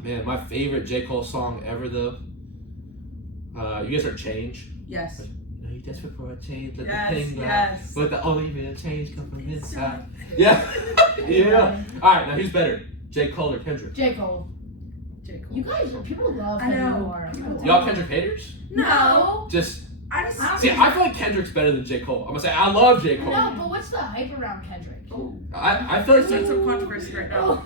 man, my favorite J. Cole song ever though. You guys heard Change? Yes. You know, you desperate for a change, let Yes, the thing go. yes. But the only real change comes from inside. Yeah. Yeah. Alright, now who's better? J. Cole or Kendrick? J. Cole. J. Cole. You guys, people love I who know. you are. Y'all Kendrick haters? No. Just I just. see, I feel like Kendrick's better than J. Cole. I'm gonna say I love J. Cole. No, but what's the hype around Kendrick? I feel like There's some controversy right now.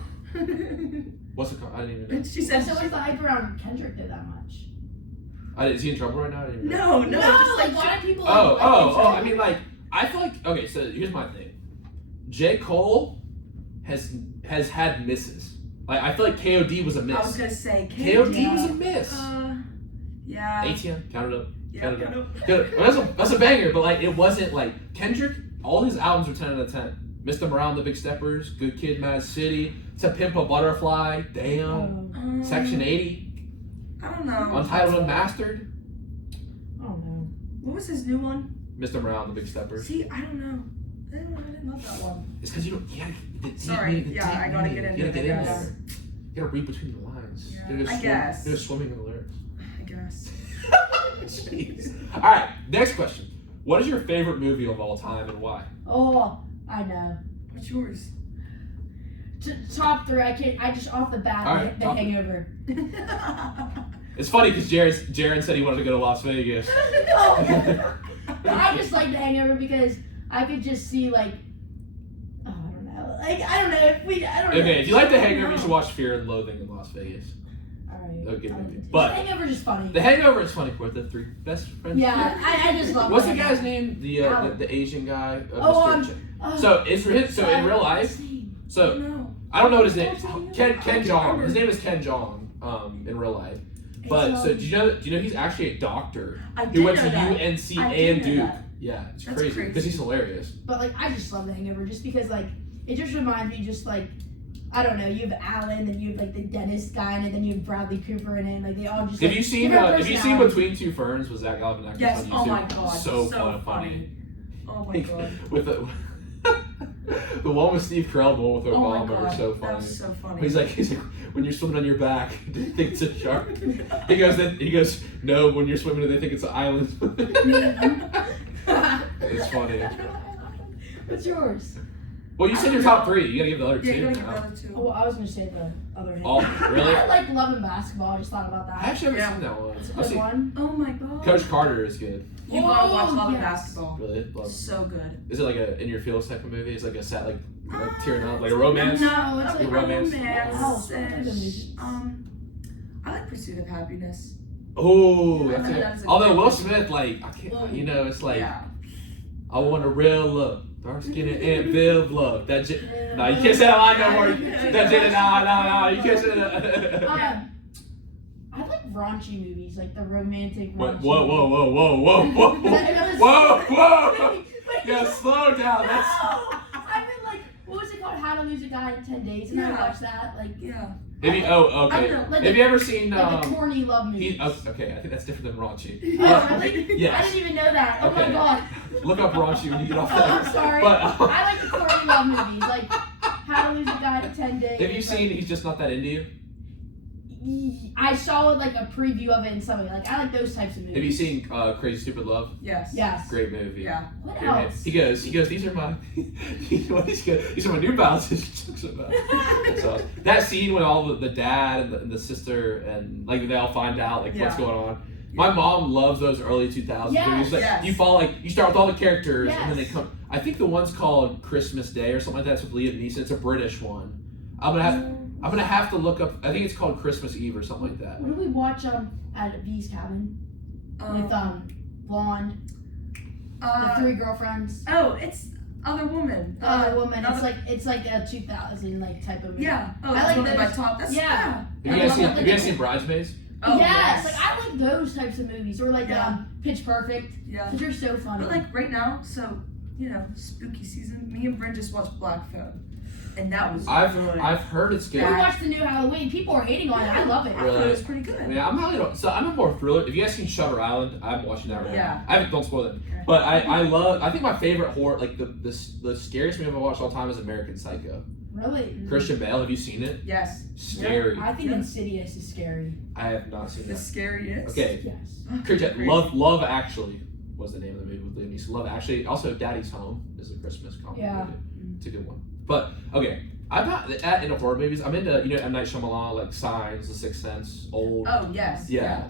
what's the I didn't even know. She I said. said, what's the hype around Kendrick did that much? Is he in trouble right now? I didn't even know. No, just just why do people I mean, like, I feel like, okay, so here's my thing. J. Cole has had misses. Like, I feel like KOD was a miss. I was gonna say KOD was a miss. Yeah. ATM, count it up. Yeah. Count it I know. up. Well, that's a banger, but like, it wasn't like, Kendrick, all his albums were 10 out of 10. Mr. Morale and the Big Steppers, Good Kid, Mad City, To Pimp a Butterfly, Damn, Section 80, I don't know. Untitled Unmastered, I don't know. What was his new one? Mr. Morale and the Big Steppers. See, I don't know. I didn't love that one. It's because you don't. Yeah. Sorry. Yeah, I gotta get into it, I guess. there. You gotta read between the lines. Yeah, You're just I guess. You're just swimming in the lyrics. I guess. Jeez. All right. Next question. What is your favorite movie of all time and why? Oh, I know. What's yours? Top 3. I just off the bat. All right, The top Hangover. It's funny because Jaron said he wanted to go to Las Vegas. But I just like The Hangover because I could just see like, oh, I don't know. Like I don't know I don't know. Okay, if you like The Hangover, you should watch Fear and Loathing in Las Vegas. Alright. They'll get movie. The But Hangover's just funny. The Hangover is funny for the 3 best friends. Yeah, I just love. What's the Hangover. guy's name? The Asian guy. Oh, So it's for his. So in real life. So No. I don't know what his name. Ken Jeong. His name is Ken Jeong. In real life. But so do you know he's actually a doctor I who did went know to that. UNC I did and know Duke. that. Yeah, it's That's crazy crazy. because he's hilarious. But like I just love The Hangover just because like it just reminds me just like I don't know. You have Alan, then you have like the dentist guy, and then you have Bradley Cooper in it. Like they all just. Have like, you seen Between Two Ferns with Zach Galifianakis Yes. on YouTube? Oh my god. So funny. Oh my god. With the the one with Steve Carell, the one with Oh my Obama, god. are so That funny. was so funny. He's like, when you're swimming on your back, do you think it's a shark? He goes, no. When you're swimming, they think it's an island. It's funny. What's yours? Well, you said your top three. You gotta give the other Yeah, two. you gotta give now. the other two. Oh, I was gonna say the other hand. Oh, really? I like Love and Basketball. I just thought about I that. actually haven't Yeah. seen that one. It's a I've good seen one. Oh my god. Coach Carter is good. You gotta watch Oh, Love and yes. Basketball. Really? Love. So good. Is it like a in your feels type of movie? Is it like a sad like tearing up, like a romance? No, it's Like like a romance? romance. I like Pursuit of Happiness. Oh, Yeah, that's that's it. a Although good Will one. Smith, like, I can't, you know, it's like, Yeah. I want a real love, dark skin and Aunt Viv love. That no, you can't say that line no more. No, you can't say that. I like raunchy movies, like the romantic. Whoa, raunchy whoa. movies. Whoa. Wait, Yeah, slow down. That's. I've been like, what was it called? How to Lose a Guy in 10 Days, and I Yeah. watched that. Like, Yeah. Maybe. Oh, okay. I know, like Have you ever seen? like the corny love movies. Okay, I think that's different than raunchy. Oh, really? Yes. I didn't even know that. Oh Okay. my god. Look up raunchy when you get off Oh, that. I'm sorry. But I like the corny love movies, like How to Lose a Guy in 10 Days. have you seen He's Just Not That Into You? I saw like a preview of it in something. Like I like those types of movies. Have you seen Crazy Stupid Love? Yes. Yes. Great movie. Yeah. What Great movie. else? He goes, these are my, these are my New Balances. So that scene when all the dad and the sister and like they all find out like what's Yeah. going on. My mom loves those early 2000s Yes. movies. Like Yes. you follow, like you start with all the characters and then they Yes. come. I think the one's called Christmas Day or something like that. It's with Liam Neeson. It's a British one. I'm gonna have to look up. I think it's called Christmas Eve or something like that. What did we watch at V's cabin with Blonde, the three girlfriends, Oh, it's Other Woman. the other woman. Other- It's like a 2000 like type of movie. Yeah. Oh, I like Woman by those- Top. That's yeah. Have you I guys love seen? that. Have you guys seen Bridesmaids? Oh, yes, like I like those types of movies, or like Yeah. Pitch Perfect, Yeah. because they're so funny. But like right now, so you know, spooky season. Me and Bryn just watched Black Phone, and that was good. I've heard it's good. we watched the new Halloween. People are hating on it. I love it. I thought Really? it was pretty good. Yeah, I'm not. So I'm a more thriller. If you guys seen Shutter Island, I'm watching that right Yeah. now. I haven't. Don't spoil it. Okay. But I love. I think my favorite horror, like the scariest movie I've watched all time is American Psycho. Really? Christian Bale. Have you seen it? Yes. Scary. I think Yeah. Insidious is scary. I have not seen The it. scariest. Okay. Yes. Christian, Love Actually was the name of the movie with Liam Neeson. Love Actually. Also, Daddy's Home is a Christmas comedy. Yeah. movie. It's a good one. But okay, I'm not into horror movies. I'm into M. Night Shyamalan, like Signs, The Sixth Sense, Old. Oh yes. Yeah.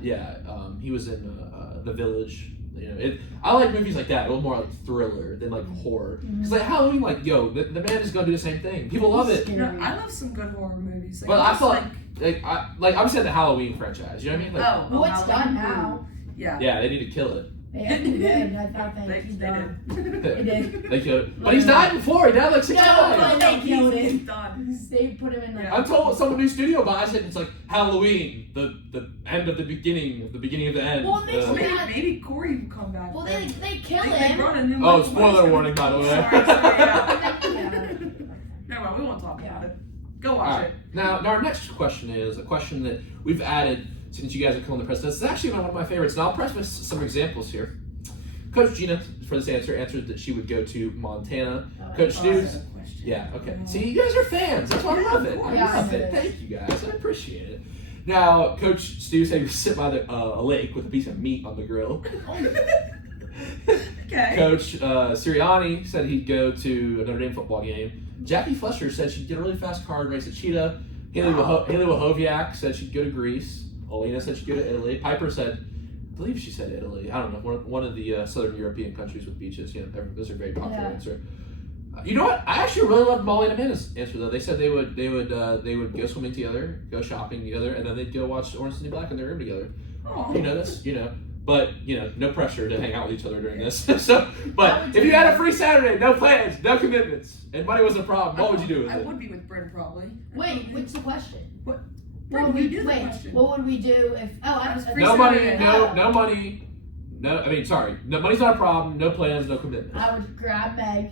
He was in The Village. You know, I like movies like that. A little more like thriller than like horror. Because like Halloween, like the man is gonna do the same thing. People love it. You know, I love some good horror movies. Like, But I just, feel like I'm saying the Halloween franchise. You know what I mean? Like, oh, Well, it's Halloween. done now. Yeah. yeah, they need to kill it. They did. I think he's They done. did. They did. They killed it. But he's died before. He died like 6 No, times. but they killed He's him. done. They put him in the. Yeah. I'm told someone new studio buys it. It's like Halloween, the end of the beginning of the end. Well, it makes Well, me- maybe Corey will come back. Well, then. they kill They him. brought a new Oh, one. spoiler warning, by the way. Sorry, yeah. Yeah. Never mind, we won't talk about Yeah. it. Go All watch right. Now our next question is a question that we've added since you guys have come on the press. This is actually one of my favorites, and I'll press with some examples here. Coach Gina, for this answered that she would go to Montana. Coach it. Stews, Oh, question. yeah, okay. See, you guys are fans. That's why I love it. I Yeah, love I it. know. Thank you guys. I appreciate it. Now, Coach Stu said he would sit by a lake with a piece of meat on the grill. Okay. Coach Sirianni said he'd go to a Notre Dame football game. Jackie Fletcher said she'd get a really fast car and race a cheetah. Haley Wahoviak said she'd go to Greece. Olena said she'd go to Italy. Piper said, I believe she said Italy. I don't know, one of the Southern European countries with beaches. You know, those are very popular Yeah. answers. You know what? I actually really loved Molly and Amanda's answer though. They said they would go swimming together, go shopping together, and then they'd go watch Orange is the New Black in their room together. Oh. You know this, but no pressure to hang out with each other during this. So, I but would if do you had a that. free Saturday, no plans, no commitments, and money was a problem, what would you do with I it? would be with Bryn probably. Wait, what's the question? Bryn, What would you we do the wait? question. What would we do if? Oh, I was Free No money, Saturday. no money. No, I mean, sorry, no money's not a problem. No plans, no commitments. I would grab Meg,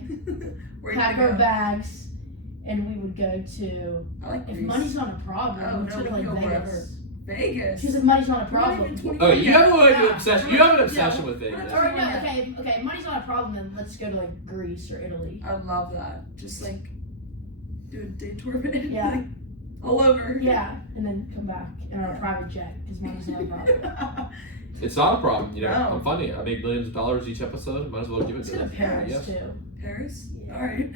Where you pack gonna her go? bags, and we would go to. I like If Greece. money's not a problem, Oh, we no, would we go to can like go Vegas. wherever. Vegas. Because if money's not a We're not problem. even 21 Oh, you have yet. like an Yeah. obsession. We're You have an not- obsession yeah, with we're not Vegas. Or no, 21 yet. okay, if money's not a problem, then let's go to like Greece or Italy. I love that. Just like do a day tour of it. Yeah. Like, all over. Yeah, and then come back in our private jet because money's not a problem. It's not a problem, you know. No. I'm funny. I make millions of dollars each episode. Might as well give it Let's to go to them. Paris Yes. too. Paris? Yeah. Alright.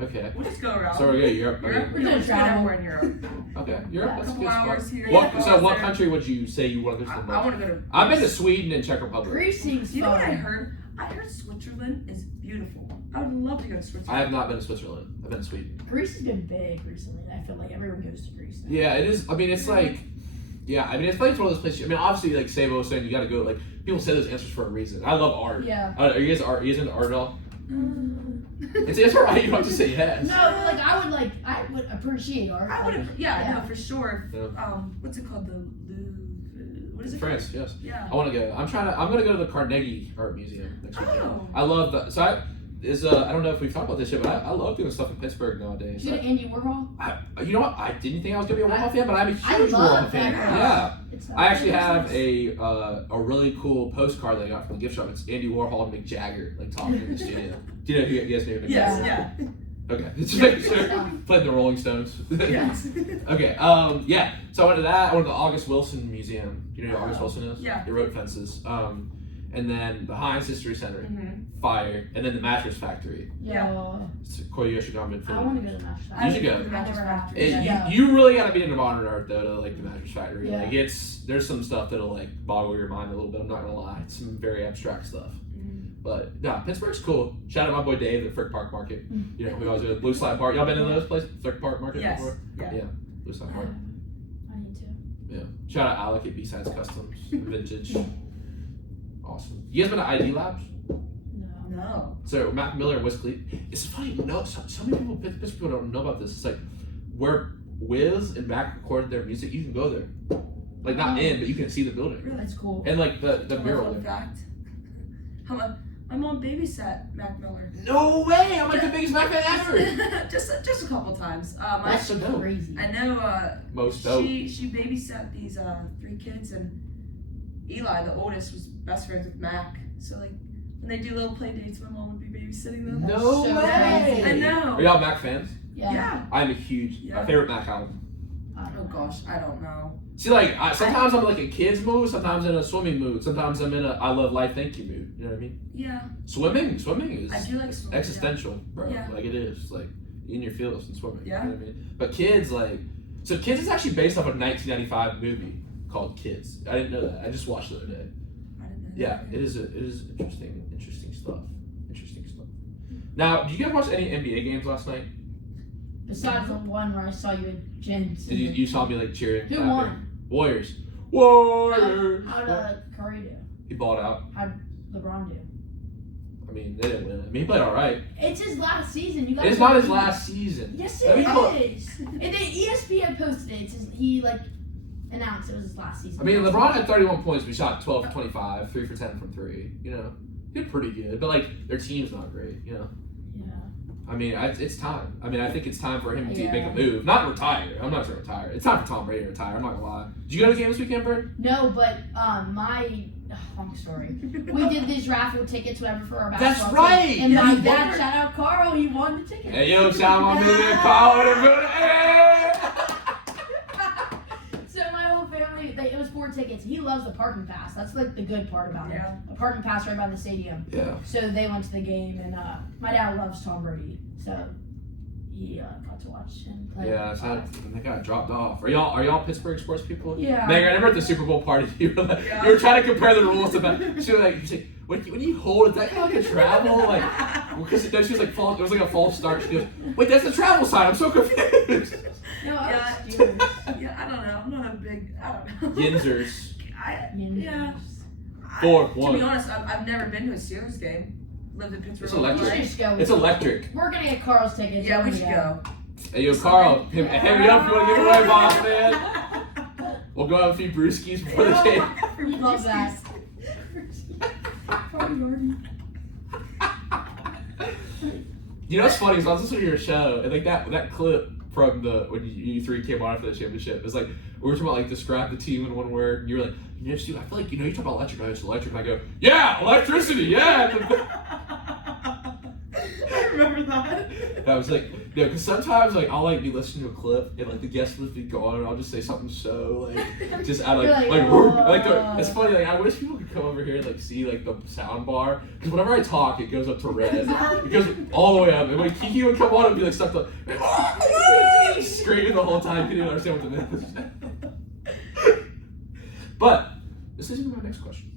Okay. We'll just go around. So we're good. Europe. Europe? Okay. We're gonna Just go travel. everywhere in Europe. Okay. Europe. Yeah, That's a couple good spot. hours here, What? couple So hours what there. country would you say you want to go to the I most? want to go to I've been to Greece. Sweden and Czech Republic. Greece seems You know what I fun. heard? I heard Switzerland is beautiful. I would love to go to Switzerland. I have not been to Switzerland. I've been to Sweden. Greece has been big recently. I feel like everyone goes to Greece now. Yeah, it is. I mean, it's like, yeah. I mean, it's like one of those places. I mean, obviously, like Sabo was saying, you got to go. Like people say those answers for a reason. I love art. Yeah. Are you guys into art at all? It's alright. You don't have to say yes. No, like I would appreciate art. I would like, have, yeah, yeah. no, for sure. Yeah. What's it called? The Louvre? What is it? France, yes. Yeah. I want to go. I'm gonna go to the Carnegie Art Museum next weekend. Oh. I love that. So I don't know if we've talked about this yet, but I love doing stuff in Pittsburgh nowadays. Did you go to Andy Warhol? You know what? I didn't think I was gonna be a Warhol fan, but I'm a I huge love Warhol fan. that guy. Yeah. It's I actually have a really cool postcard that I got from the gift shop. It's Andy Warhol and Mick Jagger like talking in the studio. Do you know who you guys know Mick Yes, Jagger? yeah. Okay. Just making sure. Played the Rolling Stones. Yes. Okay. Yeah. So I went to that. I went to the August Wilson Museum. Do you know who August Wilson is? Yeah. He wrote Fences. And then the Heinz History Center, Mm-hmm. Fire, and then the Mattress Factory. Yeah. It's Koyo Shigamid for I want to go to Match You Factory. should go. I never have. Yeah. You really gotta be into modern art though to like the Mattress Factory. Yeah. Like there's some stuff that'll like boggle your mind a little bit. I'm not gonna lie. It's some very abstract stuff. But no, Pittsburgh's cool. Shout out my boy Dave at Frick Park Market. You know, we always go to Blue Slide Park. Y'all been to those places? Frick Park Market Yes. before? Yeah. Blue Slide Park. I need to. Yeah. Shout out Alec at B-Sides Customs. Vintage. Awesome. You guys been to ID Labs? No. No. So Mac Miller and Wiz Khalifa. It's funny. No, so many people, Pittsburgh people don't know about this. It's like where Wiz and Mac recorded their music. You can go there. Like not in, but you can see the building. Really? That's cool. And like the mural Fun there. fact. My mom babysat Mac Miller. No way! I'm like the biggest Mac fan ever. just a couple times. That's so dope. Crazy. I know. Most dope. She babysat these 3 kids, and Eli, the oldest, was best friends with Mac. So like when they do little play dates, my mom would be babysitting them. No so way! crazy. I know. Are y'all Mac fans? Yeah. Yeah. I'm a huge. My Yeah. favorite Mac album. Oh gosh, I don't know. See, like sometimes I'm like a kid's mood. Sometimes in a swimming mood. Sometimes I'm in a I love life, thank you mood. You know what I mean? Yeah. Swimming is I do like swimming, existential, bro. Yeah. Like it is. Like in your feels and swimming. Yeah. You know what I mean? But Kids, like, so Kids is actually based off a 1995 movie called Kids. I didn't know that. I just watched it the other day. I didn't know. Yeah, it is interesting stuff. Interesting stuff. Now, did you guys watch any NBA games last night? Besides the one where I saw you at Jen's. Did you saw me like cheering? Who clapping? won? Warriors. Warriors. How'd Curry do? He balled out. How'd LeBron do? I mean, they didn't win. I mean, he played all right. It's his last season. You guys. It's not his last season. Yes, I it mean, is. And then ESPN posted it. He like announced it was his last season. I mean, LeBron had 31 points, but he shot 12 for 25, 3 for 10 from 3. You know, he did pretty good. But like, their team's not great. You know. Yeah. I mean, it's time. I mean, I think it's time for him to Yeah. make a move. Not retire. I'm not sure retire. It's time for Tom Brady to retire. I'm not gonna lie. Did you go to the game this weekend, Bryn? No, but long story. We did these raffle tickets, whatever, for our That's basketball right! team. And Yeah, my you dad, won. shout out Carl, he won the ticket. Hey, yo, shout out my man, Carl in the building. Hey! So my whole family, it was 4 tickets. He loves the parking pass. That's like the good part about Yeah. it. A parking pass right by the stadium. Yeah. So they went to the game, and my dad loves Tom Brady, so he got to watch him play. Yeah, so they got dropped off. Are y'all Pittsburgh sports people? Yeah. Meghan, I remember at the Super Bowl party, you were, like, Yeah. you were trying to compare the rules to she was like, when you hold, is that kind of like a travel? Like, because she was like, it was like a false start. She goes, wait, that's the travel sign. I'm so confused. No, I Yeah. was Steelers. Yeah, I don't know. I'm not a big. I don't know. Yinzers. Yeah. 4-1. To be honest, I've never been to a Steelers game. Lived in Pittsburgh. It's all my electric. We life. should just go. It's electric. We're gonna get Carl's tickets. Yeah, we're we gonna should go. Hey, yo, Carl, hit me up if you want to give away, boss, man. We'll go have a few brewskis before the game. We love that. You know what's funny is I was listening to your show and like that clip from when you three came on for the championship. It's like we were talking about like describe the team in one word. And you were like, you know, Steve, I feel like you talk about electric. It's electric. And I go, yeah, electricity, yeah. I remember that. And I was like, no, because sometimes like I'll like be listening to a clip and like the guest will be going and I'll just say something so like just out it's funny, like I wish people could come over here and like see like the sound bar, because whenever I talk it goes up to red. It goes all the way up, and when Kiki would come on and be like stuck like screaming the whole time, you didn't understand what the message. But this isn't my next question.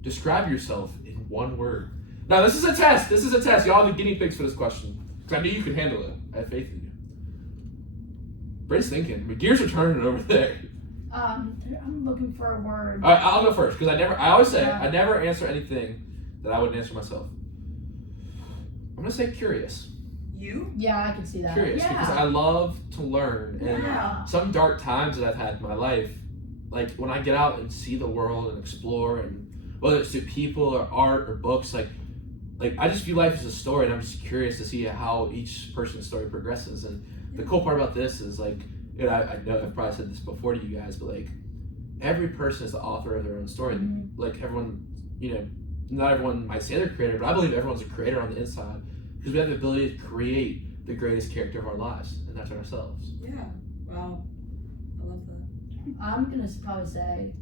Describe yourself in one word. Now this is a test. Y'all are the guinea pigs for this question. Because I knew you could handle it. I have faith in you. Bryn's thinking. My gears are turning over there. I'm looking for a word. All right, I'll go first, because I always say I never answer anything that I wouldn't answer myself. I'm gonna say curious. You? Yeah, I can see that. Curious, because I love to learn, and some dark times that I've had in my life, like when I get out and see the world and explore, and whether it's through people or art or books, like I just view life as a story, and I'm just curious to see how each person's story progresses. And the cool part about this is like, you know, I know I've probably said this before to you guys, but like every person is the author of their own story. Mm-hmm. Like everyone, you know, not everyone might say they're a creator, but I believe everyone's a creator on the inside, because we have the ability to create the greatest character of our lives, and that's ourselves. Yeah. Wow. I love that. I'm gonna probably say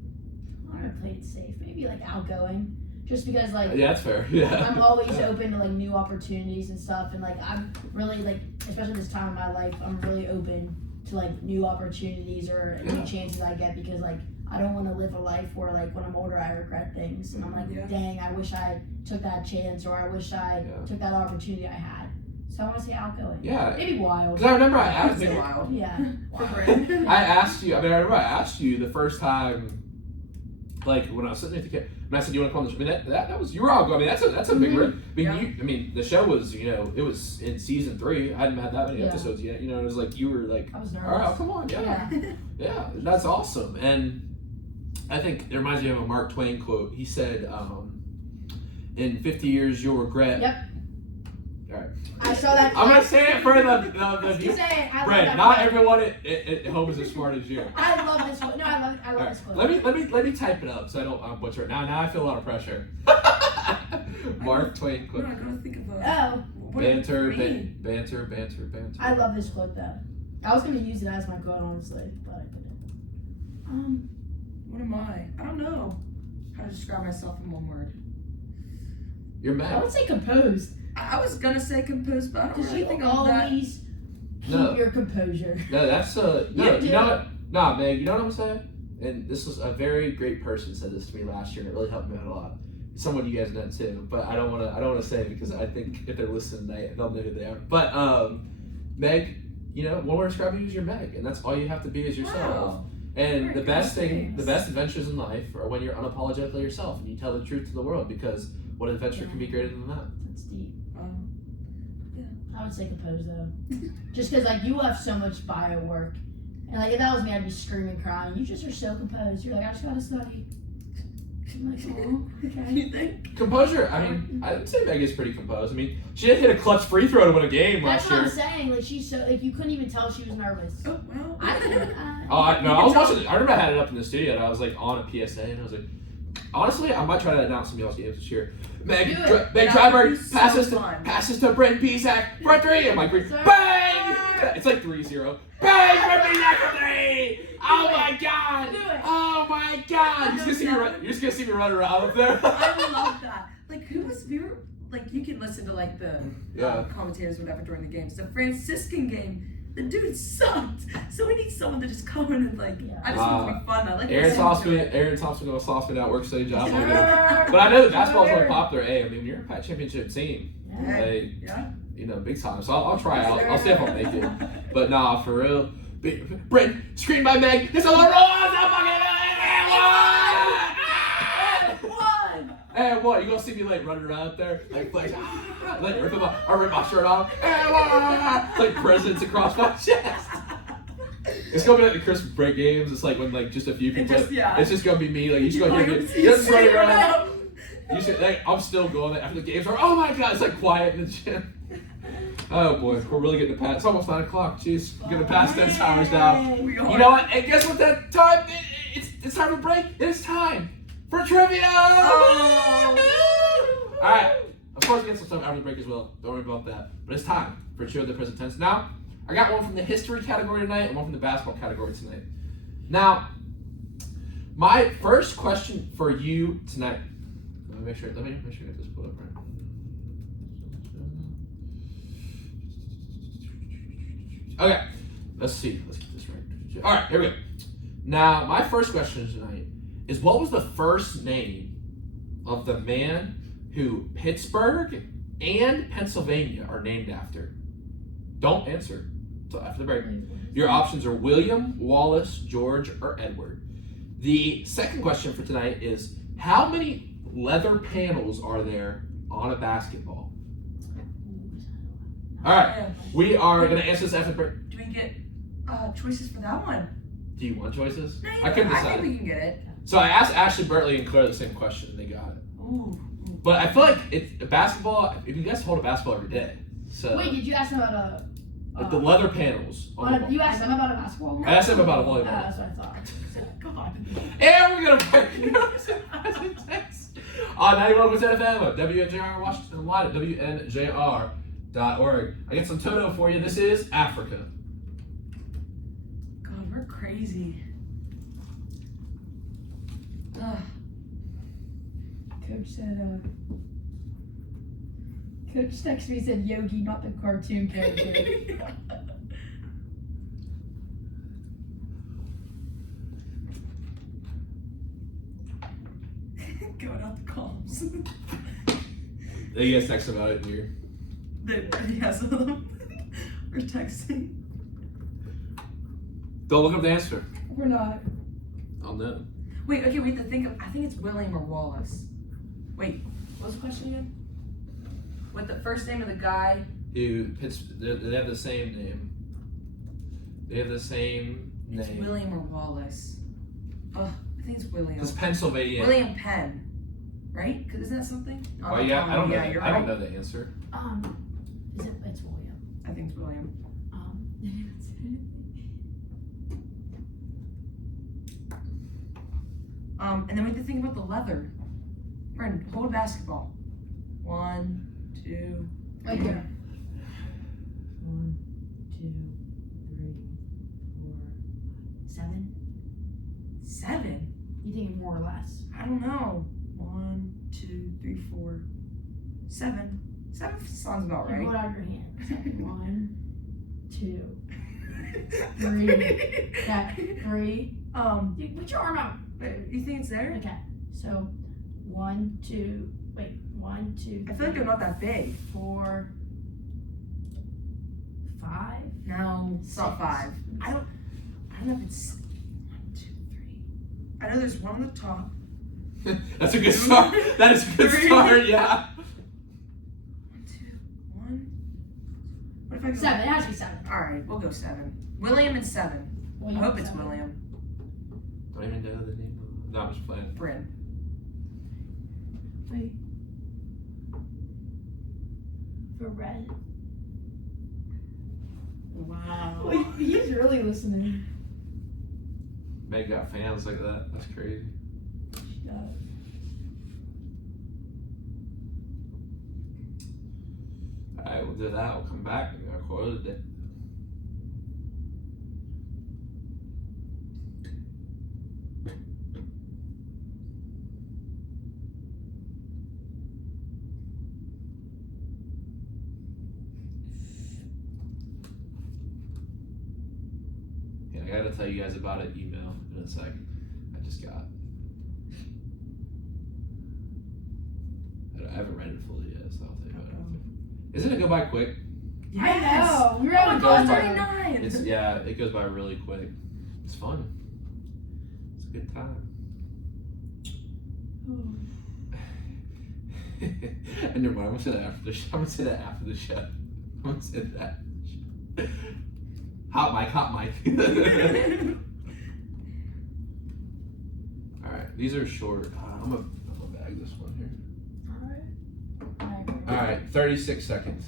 I'm gonna play it safe. Maybe like outgoing. Just because like Yeah, that's fair. Yeah. I'm always open to like new opportunities and stuff, and like I'm really like, especially this time in my life, I'm really open to like new opportunities or new chances I get, because like I don't want to live a life where like when I'm older I regret things and I'm like, dang, I wish I took that chance, or I wish I took that opportunity I had. So I want to say outgoing. Yeah. Maybe wild. Because I remember I asked Say you. wild. Yeah. I asked you. I remember I asked you the first time, like when I was sitting at the kid, and I said, "Do you want to come on the show?" I mean, that was you were outgoing. I mean, that's a big risk. I mean, the show was, you know, it was in season 3. I hadn't had that many episodes yet. You know, it was like you were like, I was nervous. all right, come on, yeah, that's awesome. And I think it reminds me of a Mark Twain quote. He said, "In 50 years, you'll regret." Yep. All right. I saw that. I'm gonna say it for the You say it. I love Brent, that not quote. everyone at home is as smart as you. I love this one. No, I love it. I love this quote. Let me type it up so I don't butcher it. Now I feel a lot of pressure. Mark Twain quote. I gotta think of a Banter. I love this quote though. I was gonna use it as my quote, honestly, but I couldn't. What am I? I don't know how to describe myself in one word. You're I mad. would say composed. I was gonna say composed, but I don't Because really you think I'm that. always keep your composure. No, that's no. You You know what? Nah, Meg. You know what I'm saying? And this was a very great person said this to me last year, and it really helped me out a lot. Someone you guys know too, but I don't want to say it because I think if they're listening, they'll know who they are. But Meg, you know, one word to describe you is you're Meg, and that's all you have to be is yourself. Wow. And the best thing, Thanks. the best adventures in life are when you're unapologetically yourself and you tell the truth to the world, because what adventure can be greater than that? That's deep. Yeah. I would say composed though. Just because like you have so much bio work. And like if that was me, I'd be screaming, crying. You just are so composed. You're like, I just gotta study. I'm like, oh, okay. You think? Composure, I mean, I would say Meg is pretty composed. I mean, she did hit a clutch free throw to win a game That's last what year. I'm saying. Like she's so like you couldn't even tell she was nervous. Oh well. I couldn't. I was watching. I remember I had it up in the studio, and I was like on a PSA, and I was like, honestly, I might try to announce some y'all's games this year. Meg Dryburgh passes to Bryn Bezjak for 3. I'm like, bang! It's like 3-0. Bang! Bryn Bezjak for 3. Oh my god! Oh my god! You're just gonna see me run around up there. I love that. Like we were like you can listen to like the commentators or whatever during the games. The Franciscan game. The dude sucked, so we need someone to just come in and like. I just want it to be fun. I like. Aaron Thompson gonna sauce me out, work study job. But I know that basketball's really popular. Hey, I mean, you're a Pat championship team. Like, you know, big time. So I'll try out. I'll see if I'll make it. But nah, for real. Brent, screened by Meg. It's a little and what? You gonna see me like running around up there, like rip my shirt off, like presents across my chest. It's gonna be like the Christmas break games. It's like when like just a few people. It's just gonna be me. Like you just gonna hear me. You're just running around. You should. Like, I'm still going after the games are. Oh my god! It's like quiet in the gym. Oh boy, we're really getting to pass. It's almost 9 o'clock. Jeez, we're getting past 10 hours now. We are. You know what? And guess what? That time it's time to break. It's time for trivia. Oh. All right. Of course, we get some stuff after the break as well. Don't worry about that. But it's time for Show the Present Tense. Now, I got one from the history category tonight and one from the basketball category tonight. Now, my first question for you tonight. Let me make sure I get this pulled up right. Okay, let's see. Let's get this right. All right, here we go. Now, my first question tonight is, what was the first name of the man who Pittsburgh and Pennsylvania are named after? Don't answer until after the break. Your options are William, Wallace, George, or Edward. The second question for tonight is, how many leather panels are there on a basketball? All right, we are going to answer this after the break. Do we get choices for that one? Do you want choices? No, I couldn't decide. I think we can get it. So I asked Ashley Bertley and Claire the same question, and they got it. Ooh. But I feel like it's basketball. If you guys hold a basketball every day, so Wait, did you ask them about like the leather panels on the ball. you asked them about a basketball? I asked them about a volleyball. That's what I thought. God. And we're gonna break on 91% FM, WNJR Washington Live at WNJR.org. I got some Toto for you. This is Africa. God, we're crazy. Ugh. Coach said, Coach texted me, said Yogi, not the cartoon character. Going out the comms. You guys text about it here. Yes, we're texting. Don't look up the answer. We're not. I'll know. Wait, okay, we have to think of, I think it's William or Wallace. Wait, what was the question again? What the first name of the guy? They have the same name. They have the same name. It's William or Wallace. I think it's William. It's Pennsylvania. William Penn. Right? Because isn't that something? Oh yeah, I don't know. You're I don't right. know the answer. It's William. I think it's William. And then we have to think about the leather. Bryn, hold a basketball. 1, 2, Right here. 1, 2, 3, 4, 7. 7? You think more or less? I don't know. 1, 2, 3, 4, 7. 7 sounds about right. Hold out your hand. 1, 2, 3. Okay, 3. Put your arm out. You think it's there? Okay, so 1, 2. Wait, 1, 2. I feel like they're not that big. 4, 5. No, it's not 6. 5. I don't know if it's 1, 2, 3. I know there's one on the top. That's a good start. That is a good 3. start, yeah. 1, 2, 1. What if I go 7. It has to be 7. All right, we'll go 7. William and 7. I hope it's William. Don't even know the name. No, I'm just playing. Bryn. Wait. For red. Wow. Wait, he's really listening. Meg got fans like that. That's crazy. She does. Alright, we'll do that. We'll come back and we'll call it a day. Yeah, I gotta tell you guys about an email in a sec. I just got. I haven't read it fully yet, so I'll tell you about it after. Isn't it go by quick? I know. We were having It fun. goes by- 39. It's it goes by really quick. It's fun. It's a good time. And never mind, I'm gonna say that after the show. I'm gonna say that after the show. I'm gonna say that. Hot mic, hot mic. Alright, these are short. I'm gonna bag this one here. Alright. Alright, 36 seconds.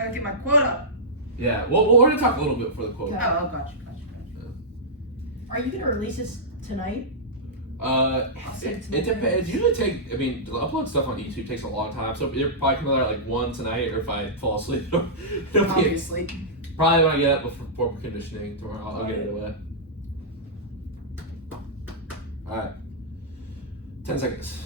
I gotta get my quota. Yeah, well, we're gonna talk a little bit before the quote. Okay. Oh, gotcha. Are you gonna release this tonight? It depends. It usually to upload stuff on YouTube takes a long time, so it'll probably come out at like 1 tonight, or if I fall asleep, it'll be Obviously. probably when I get up before conditioning tomorrow. I'll get it away. All right, 10 seconds.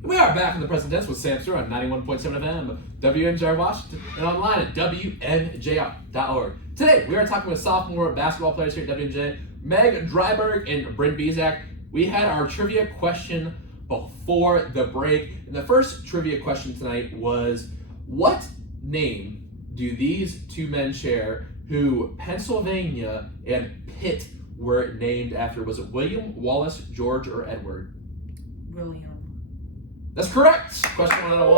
We are back in the present tense with Sam Stewart on 91.7 FM, WNJR Washington, and online at WNJR.org. Today, we are talking with sophomore basketball players here at WNJ, Meg, Dryburgh, and Bryn Bezjak. We had our trivia question before the break, and the first trivia question tonight was, what name do these two men share who Pennsylvania and Pitt were named after? Was it William, Wallace, George, or Edward? William. That's correct. Question 1 out of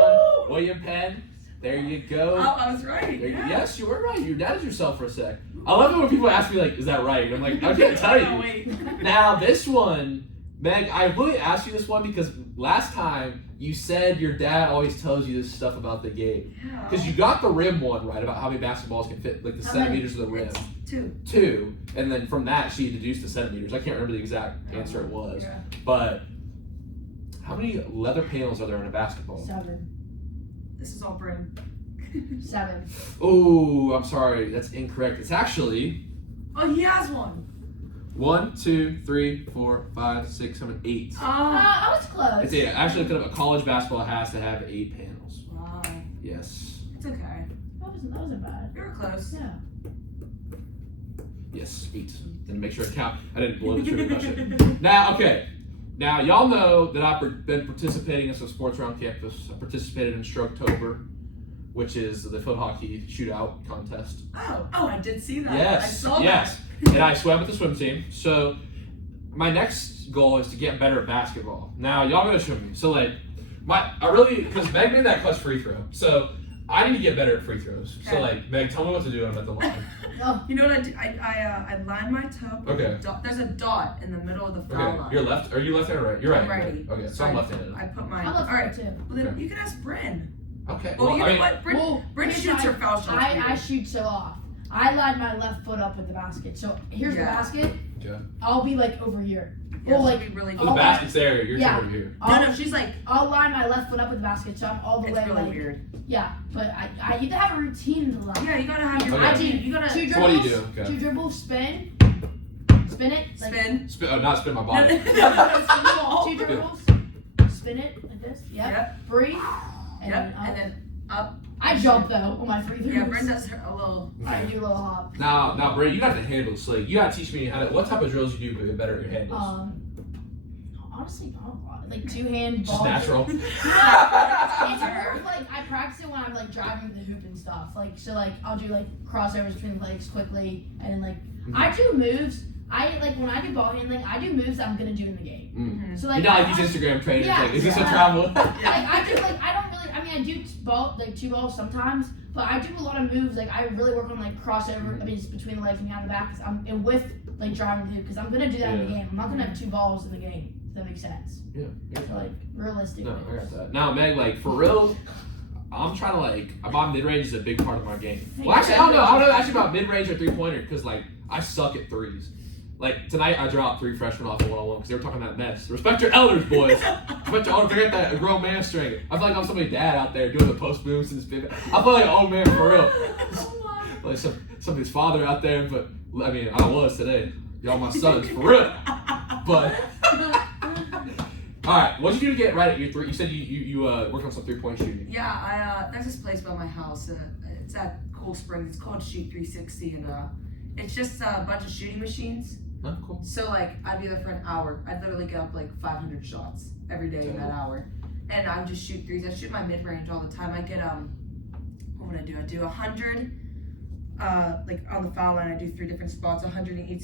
1. William Penn. There you go. Oh, I was right. Yes, you were right. You doubted yourself for a sec. I love it when people ask me, like, is that right? And I'm like, I can't tell you. Wait. Now, this one, Meg, I really asked you this one because last time you said your dad always tells you this stuff about the game. Yeah. Because you got the rim one right about how many basketballs can fit, like the How centimeters of the rim. It's 2. 2. And then from that, she deduced the centimeters. I can't remember the exact answer it was. Yeah. But how many leather panels are there in a basketball? 7. This is all Bryn. 7. Oh, I'm sorry. That's incorrect. It's actually Oh, he has one. 1, 2, 3, 4, 5, 6, 7, 8. I was close. It's 8. I actually looked up. A college basketball has to have 8 panels. Wow. Yes. It's okay. That wasn't bad. You were close. Yeah. Yes, sweet. Didn't make sure to count. I didn't blow the trivia question. Now, okay. Now, y'all know that I've been participating in some sports around campus. I participated in Stroketober, which is the field hockey shootout contest. Oh, I did see that. Yes, I saw yes. that. And I swam with the swim team. So my next goal is to get better at basketball. Now, y'all gotta show me. So, like, because Meg made that clutch free throw. So I need to get better at free throws. So, Okay. like, Meg, tell me what to do when I'm at the line. Oh, You know what I do? I line my toe. with Okay. a dot. There's a dot in the middle of the foul Okay, line. you're left. Are you left-handed or right? You're right. I'm righty. Okay, so I'm left-handed. I put mine. I love All right. too. Well, then Okay. you can ask Bryn. Okay. Well, you know I mean, what? Bryn here's shoots her foul shots. I shoot so off. I line my left foot up with the basket. So here's the Yeah. basket. Okay. I'll be like over here. Yeah, Well, that'd like be really So cool. the basket's there. You're Yeah. over here. No, she's like, I'll line my left foot up with the basket, so I'm all the it's way really like weird. yeah. But I need to have a routine in the line. Yeah, you gotta have your. Okay. I do. You gotta Two So what do you dribbles. do? Okay. 2 dribbles, spin it. Like, spin. Not spin my No, body. no, spin the ball. 2 dribbles, spin it like this. Yep. Yep. Breathe. And Yep. then up. And then up. I jump though on my free throws. Yeah, Bryn does her a little. I do a little hop. Now, Bray, you got to handle this. Like, you got to teach me what type of drills you do to get better at your handles. Honestly, not a lot. Like 2-hand Just ball. natural. It's more of, like I practice it when I'm like driving the hoop and stuff. Like so, like I'll do like crossovers between the legs quickly, and then like I do moves. I like when I do ball handling, I do moves I'm gonna do in the game. Mm. So like You're not like these Instagram trainers. Yeah, Like, is this a yeah. travel? like I do like I don't really. I mean I do two balls sometimes, but I do a lot of moves. Like I really work on like crossover. I mean just between the legs and behind the back. And with like driving the hoop because I'm gonna do that in the game. I'm not gonna have 2 balls in the game. If that makes sense. Yeah. So like realistically. No, I got that. Now, Meg, like for real, I'm trying to like. My mid range is a big part of my game. Well, actually, I don't know. I don't know actually about mid range or 3-pointer because like I suck at threes. Like tonight, I dropped 3 freshmen off a 1-on-1 because they were talking that mess. Respect your elders, boys. Respect your elders. Forget that grown man string. I feel like I'm somebody's dad out there doing the post moves and this. I feel like an old man for real. Like somebody's father out there, but I mean, I was today. Y'all my sons for real. But all right, what'd you do to get right at your 3? You said you worked on some 3-point shooting. Yeah, there's this place by my house. It's at Cool Springs. It's called Shoot 360, and it's just a bunch of shooting machines. Oh, cool. So like I'd be there for an hour. I'd literally get up like 500 shots every day in that hour, and I would just shoot threes. I shoot my mid range all the time. I get what would I do? I do 100. Like on the foul line, I do 3 different spots. 100 in each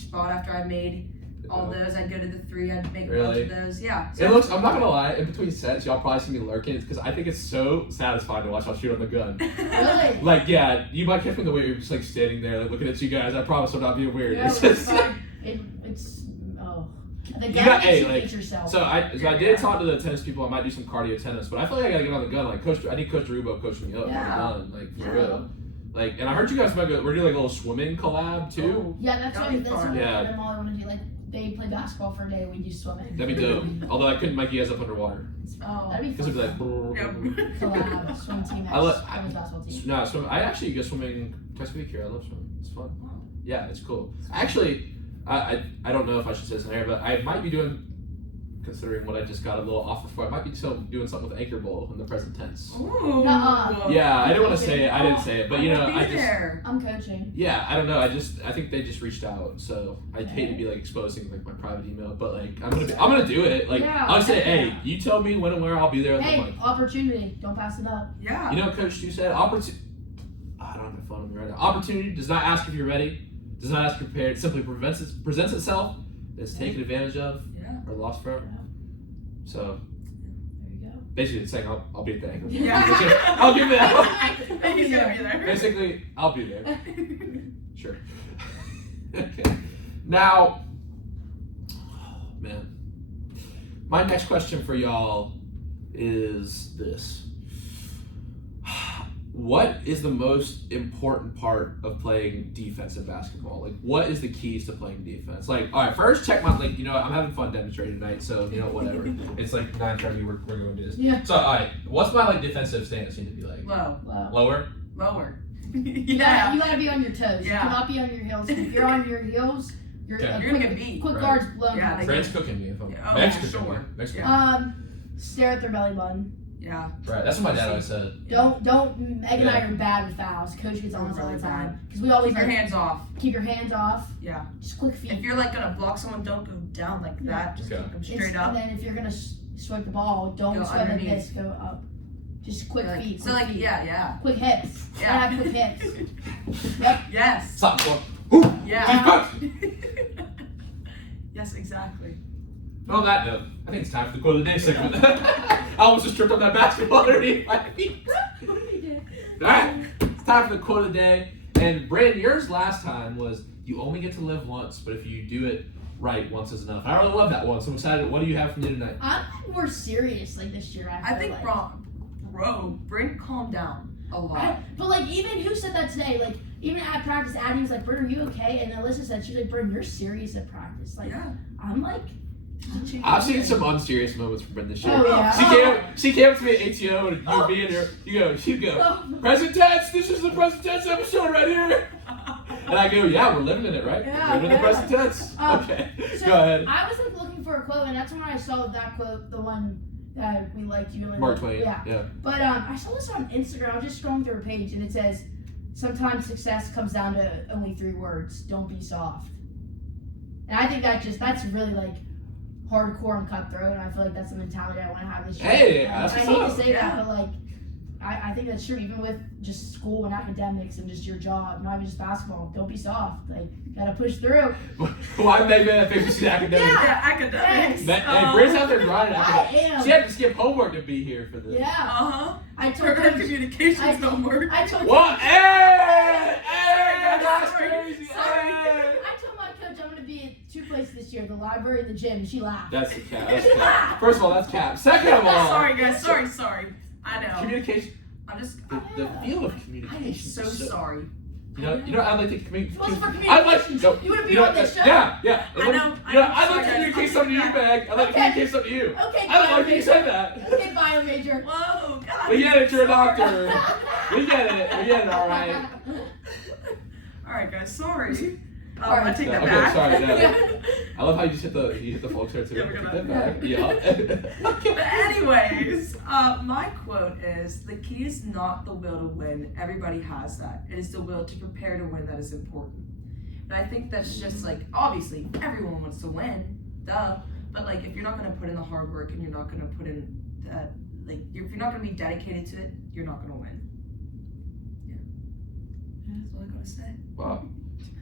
spot after I made all those. I'd go to the 3. I'd make a Really? bunch of those. Yeah. It looks. I'm not gonna lie. In between sets, y'all probably see me lurking because I think it's so satisfying to watch y'all shoot on the gun. Really? Like, yeah, you might catch me in the way you're just like standing there, like looking at you guys. I promise I'm not being weird. Yeah, It's just. it's the You gun got- makes hey, you like, hate yourself. So I did talk to the tennis people. I might do some cardio tennis, but I feel like I gotta get on the gun. Like I need Coach Dryburgh coaching me up Yeah. on the gun, like for Yeah. real. Like, and I heard you guys might go. We're doing like a little swimming collab too. Yeah, that's That'd what be that's fun. what Yeah. them all I want to do. Like they play basketball for a day, we do swimming. That'd be dope. Although I couldn't mic you guys up underwater Oh. That'd be because it'd be fun. like. Yep. Collab swim team. I love- women's basketball team. No, swim. I actually go swimming twice a week here. I love swimming. It's fun. Wow. Yeah, it's cool. Actually, I don't know if I should say this in here, but I might be doing, considering what I just got a little offer for, I might be still doing something with Anchor Bowl in the present tense. Ooh. Nuh-uh. Yeah, I didn't want to say it. I didn't say it, but you know, Be I just. there. I'm coaching. Yeah, I don't know. I think they just reached out, so I hate to be like exposing like my private email, but like I'm gonna do it. Like Yeah, I'll say, yeah. hey, you tell me when and where I'll be there with the Hey, money. opportunity. Don't pass it up. Yeah. You know, what Coach Stu said, opportunity. I don't have my phone on me right now. Opportunity does not ask if you're ready, does not ask if you're prepared. It simply presents itself. It's taken advantage of Yeah. or lost forever. So There you go. basically, it's saying I'll be at the Anchor. Yeah. I'll give it. He's gonna be there. Basically, I'll be there. Sure. Okay. Now, man, my next question for y'all is this. What is the most important part of playing defensive basketball? Like, what is the keys to playing defense? Like, all right, first check my, like, you know, I'm having fun demonstrating tonight, so, you know, whatever. It's like 9:30, we're going to do this. Yeah. So, all right, what's my, like, defensive stance need to be like? Low. Wow. Lower? Lower. You gotta be on your toes. You Yeah. cannot be on your heels. If you're on your heels, you're, Okay. You're gonna get beat. Quick Right. guards blown Yeah, out. they- Frank's cooking me if I'm. Yeah, oh, Meg's yeah, cooking sure. me. Meg's cooking Yeah. me. Stare at their belly button. Yeah. Right, that's what my dad always said. Don't. Meg and I Yeah. are bad with fouls. Coach gets on us all Really the time bad. because we always Keep your like, hands off. keep your hands off. Yeah. Just quick feet. If you're like gonna block someone, don't go down like that. Just Okay. keep them It's- straight up. And then if you're gonna swipe the ball, don't Go swipe like underneath. this. Go up. Just quick Like- feet. So quick like feet. yeah. Quick hips. Yeah. I have quick hips. Yep. Yes. Stop, boy. Yeah. Yes, exactly. On that note, I think it's time for the quote of the day segment. I almost just tripped on that basketball underneath my feet. Alright, it's time for the quote of the day. And Bryn, yours last time was, you only get to live once, but if you do it right, once is enough. I really love that one, so I'm excited. What do you have for me tonight? I'm more serious like this year. I think like. Bryn calmed down a lot. But like even who said that today? Like even at practice, Addie was like, "Bryn, are you okay?" And Alyssa said, "She was like, Bryn, you're serious at practice." Like Yeah. I'm like, I've seen some unserious moments from Bryn this year. Oh, yeah. She came up to me at ATO and you being her, you go, present tense, this is the present tense episode right here. And I go, yeah, we're living in it, right? Yeah, Living in the yeah. present tense. Okay, So go ahead. I was like looking for a quote, and that's when I saw that quote, the one that we liked you and Mark Twain. Yeah. But I saw this on Instagram. I was just scrolling through her page, and it says, "Sometimes success comes down to only 3 words: don't be soft." And I think that's really like hardcore and cutthroat, and I feel like that's the mentality I want to have this year. Hey, And that's I what's hate up. to say Yeah. that, but like. I think that's true, even with just school and academics and just your job, not even just basketball. Don't be soft. Like, you gotta push through. Why Meghan? I think she's academic. Yeah, academics. Hey, Bryn's out there grinding I academic. am. She had to skip homework to be here for this. Yeah. Uh-huh. I Her told her. communications don't work. I told What? Hey! Sorry, That's sorry. crazy. Sorry. Hey! I told my coach I'm gonna be at 2 places this year, the library and the gym, and she laughed. That's the cap. That's cap. First of all, that's cap. Second of all, Sorry, guys. Sorry. I know. communication. I'm just. The field of I'm communication. so is sorry. You know, I'd like to If it wasn't for I'd like communications, no, you wouldn't be know, on this show. Yeah. I know, I'd like to sorry, communicate guys. something to you, Meg. I'd like to Okay. communicate something to you. Okay, I don't bio like you major. said that. Okay, bio major. Whoa, God. We get it. You're a Sorry. doctor. We get it. All right. All right, guys. Sorry. All right. I take that Okay, back. sorry, no. I love how you just hit the folk start too. Yeah, we're Take gonna- that back. Yeah. But anyways, my quote is, the key is not the will to win. Everybody has that. It is the will to prepare to win that is important. But I think that's just like, obviously, everyone wants to win, duh. But like, if you're not going to put in the hard work and you're not going to put in that, like, if you're not going to be dedicated to it, you're not going to win. Yeah. That's all I got to say. Wow,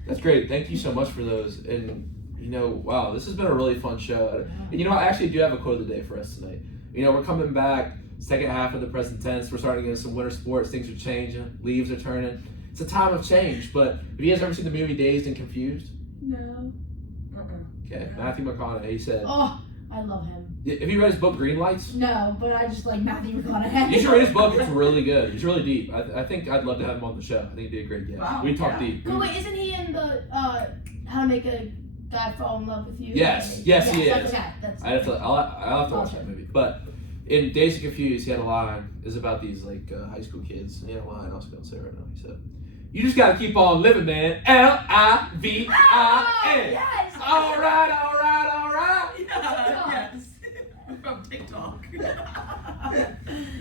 that's great. Thank you so much for those. And Wow, this has been a really fun show. And I actually do have a quote of the day for us tonight. We're coming back, second half of the present tense. We're starting to get some winter sports. Things are changing. Leaves are turning. It's a time of change. But have you guys ever seen the movie Dazed and Confused? No. Okay, Matthew McConaughey, he said. Oh, I love him. Have you read his book, Green Lights? No, but I just like Matthew McConaughey. You should read his book. It's really good. It's really deep. I think I'd love to have him on the show. I think he'd be a great guest. Wow, We talk yeah. deep. Oh, wait, isn't he in the How to Make a Guy Fall in Love with You? Yes, he is. Okay, that's I'll have to watch that movie. But in Dazed and Confused, he had a line. It was about these high school kids. And he had a line I was going to say right now. He said, "You just got to keep on living, man. Livin." Yes. All right. Yes. From TikTok.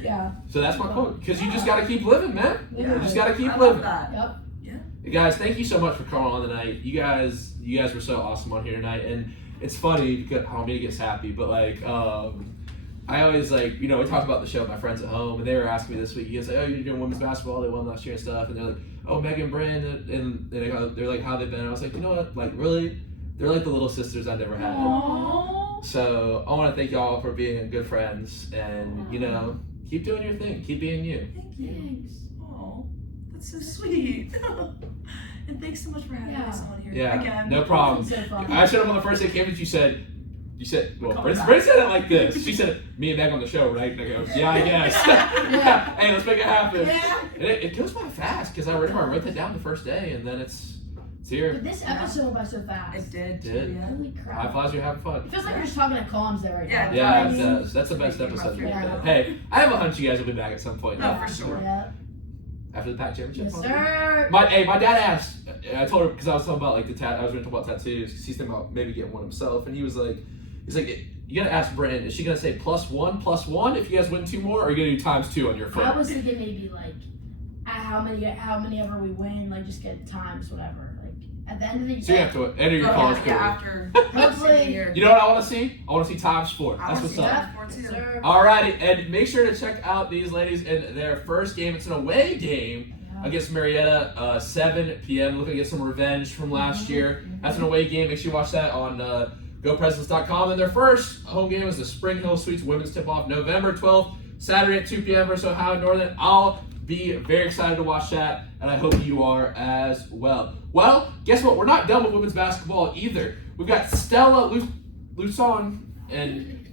Yeah. So that's my quote. Because you just got to keep living, man. Yeah. You just got to keep I living. love that. Yep. Hey guys, thank you so much for coming on tonight. You guys were so awesome on here tonight. And it's funny because me gets happy, but I always we talked about the show with my friends at home, and they were asking me this week. You guys "Oh, you're doing women's basketball? They won last year and stuff." And they're like, "Oh, Meghan and Bryn," and they're like, "How they been?" And I was like, you know what? Really, they're like the little sisters I never had. Aww. So I want to thank y'all for being good friends, and keep doing your thing, keep being you. Thank you. Thanks. Oh, that's so sweet. And thanks so much for having us on here again. No problem. So fun. I showed up on the first day came, but you said, well, Bryn Come said it like this. She said, "Me and Meg on the show, right?" And I go, "Yeah, I guess." Hey, let's make it happen. Yeah. And it goes by fast because I wrote that down the first day, and then it's here. But this episode went by so fast. It did. Did. Yeah. Holy High crap. fives, you're having fun. It feels like we're just talking to comms there right Yeah, now. Yeah, it You know what I mean? does. That's the best episode we've Yeah. done. Hey, I have a hunch you guys will be back at some point. No, for sure. Yeah. After the Pac Championship. Yes, sir. My dad asked. I told her because I was talking about I was going to talk about tattoos because he's thinking about maybe getting one himself, and he's like, "You gotta ask Bryn. Is she gonna say +1 if you guys win 2 more, or are you gonna do ×2 on your foot?" I was thinking maybe how many ever we win, just get times whatever. At the end of the So you have to enter your college career. After Hopefully. year. You know what I want to see? I want to see ×4. I That's wanna what's see up. that. Yes, sir. Alrighty, and make sure to check out these ladies in their first game. It's an away game against Marietta, 7 p.m. Looking to get some revenge from last year. That's an away game. Make sure you watch that on GoPresidents.com. And their first home game is the Spring Hill Suites Women's Tip-Off, November 12th, Saturday at 2 p.m. versus Ohio Northern. I'll be very excited to watch that, and I hope you are as well. Well, guess what? We're not done with women's basketball either. We've got Stella Luson and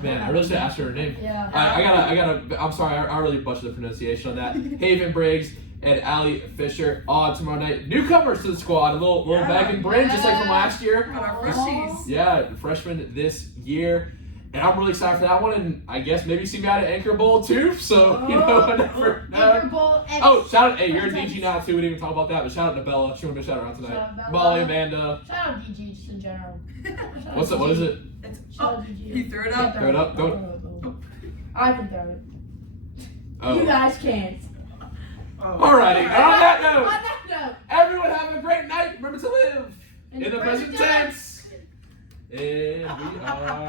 man, I really should ask her name. Yeah. I gotta. I'm sorry, I really butchered the pronunciation on that. Haven Briggs and Allie Fisher on tomorrow night. Newcomers to the squad, a little Meghan Bryn, just like from last year. Got our freshies. Yeah, freshman this year. And I'm really excited for that one, and I guess maybe see me out at Anchor Bowl too. So whenever. Anchor Bowl. Oh, shout out! Hey, you're in DG now too. We didn't even talk about that, but shout out to Bella. She wanted to shout her out tonight. Shout out Bella. Molly, Amanda. Shout out DG just in general. What's it? What is it? It's Shout up. out DG. You threw it up. Throw it up. Don't. I can throw it. Oh. You guys can't. Alrighty. And on that On note, that note. everyone have a great night. Remember to live In in the present tense. And we are.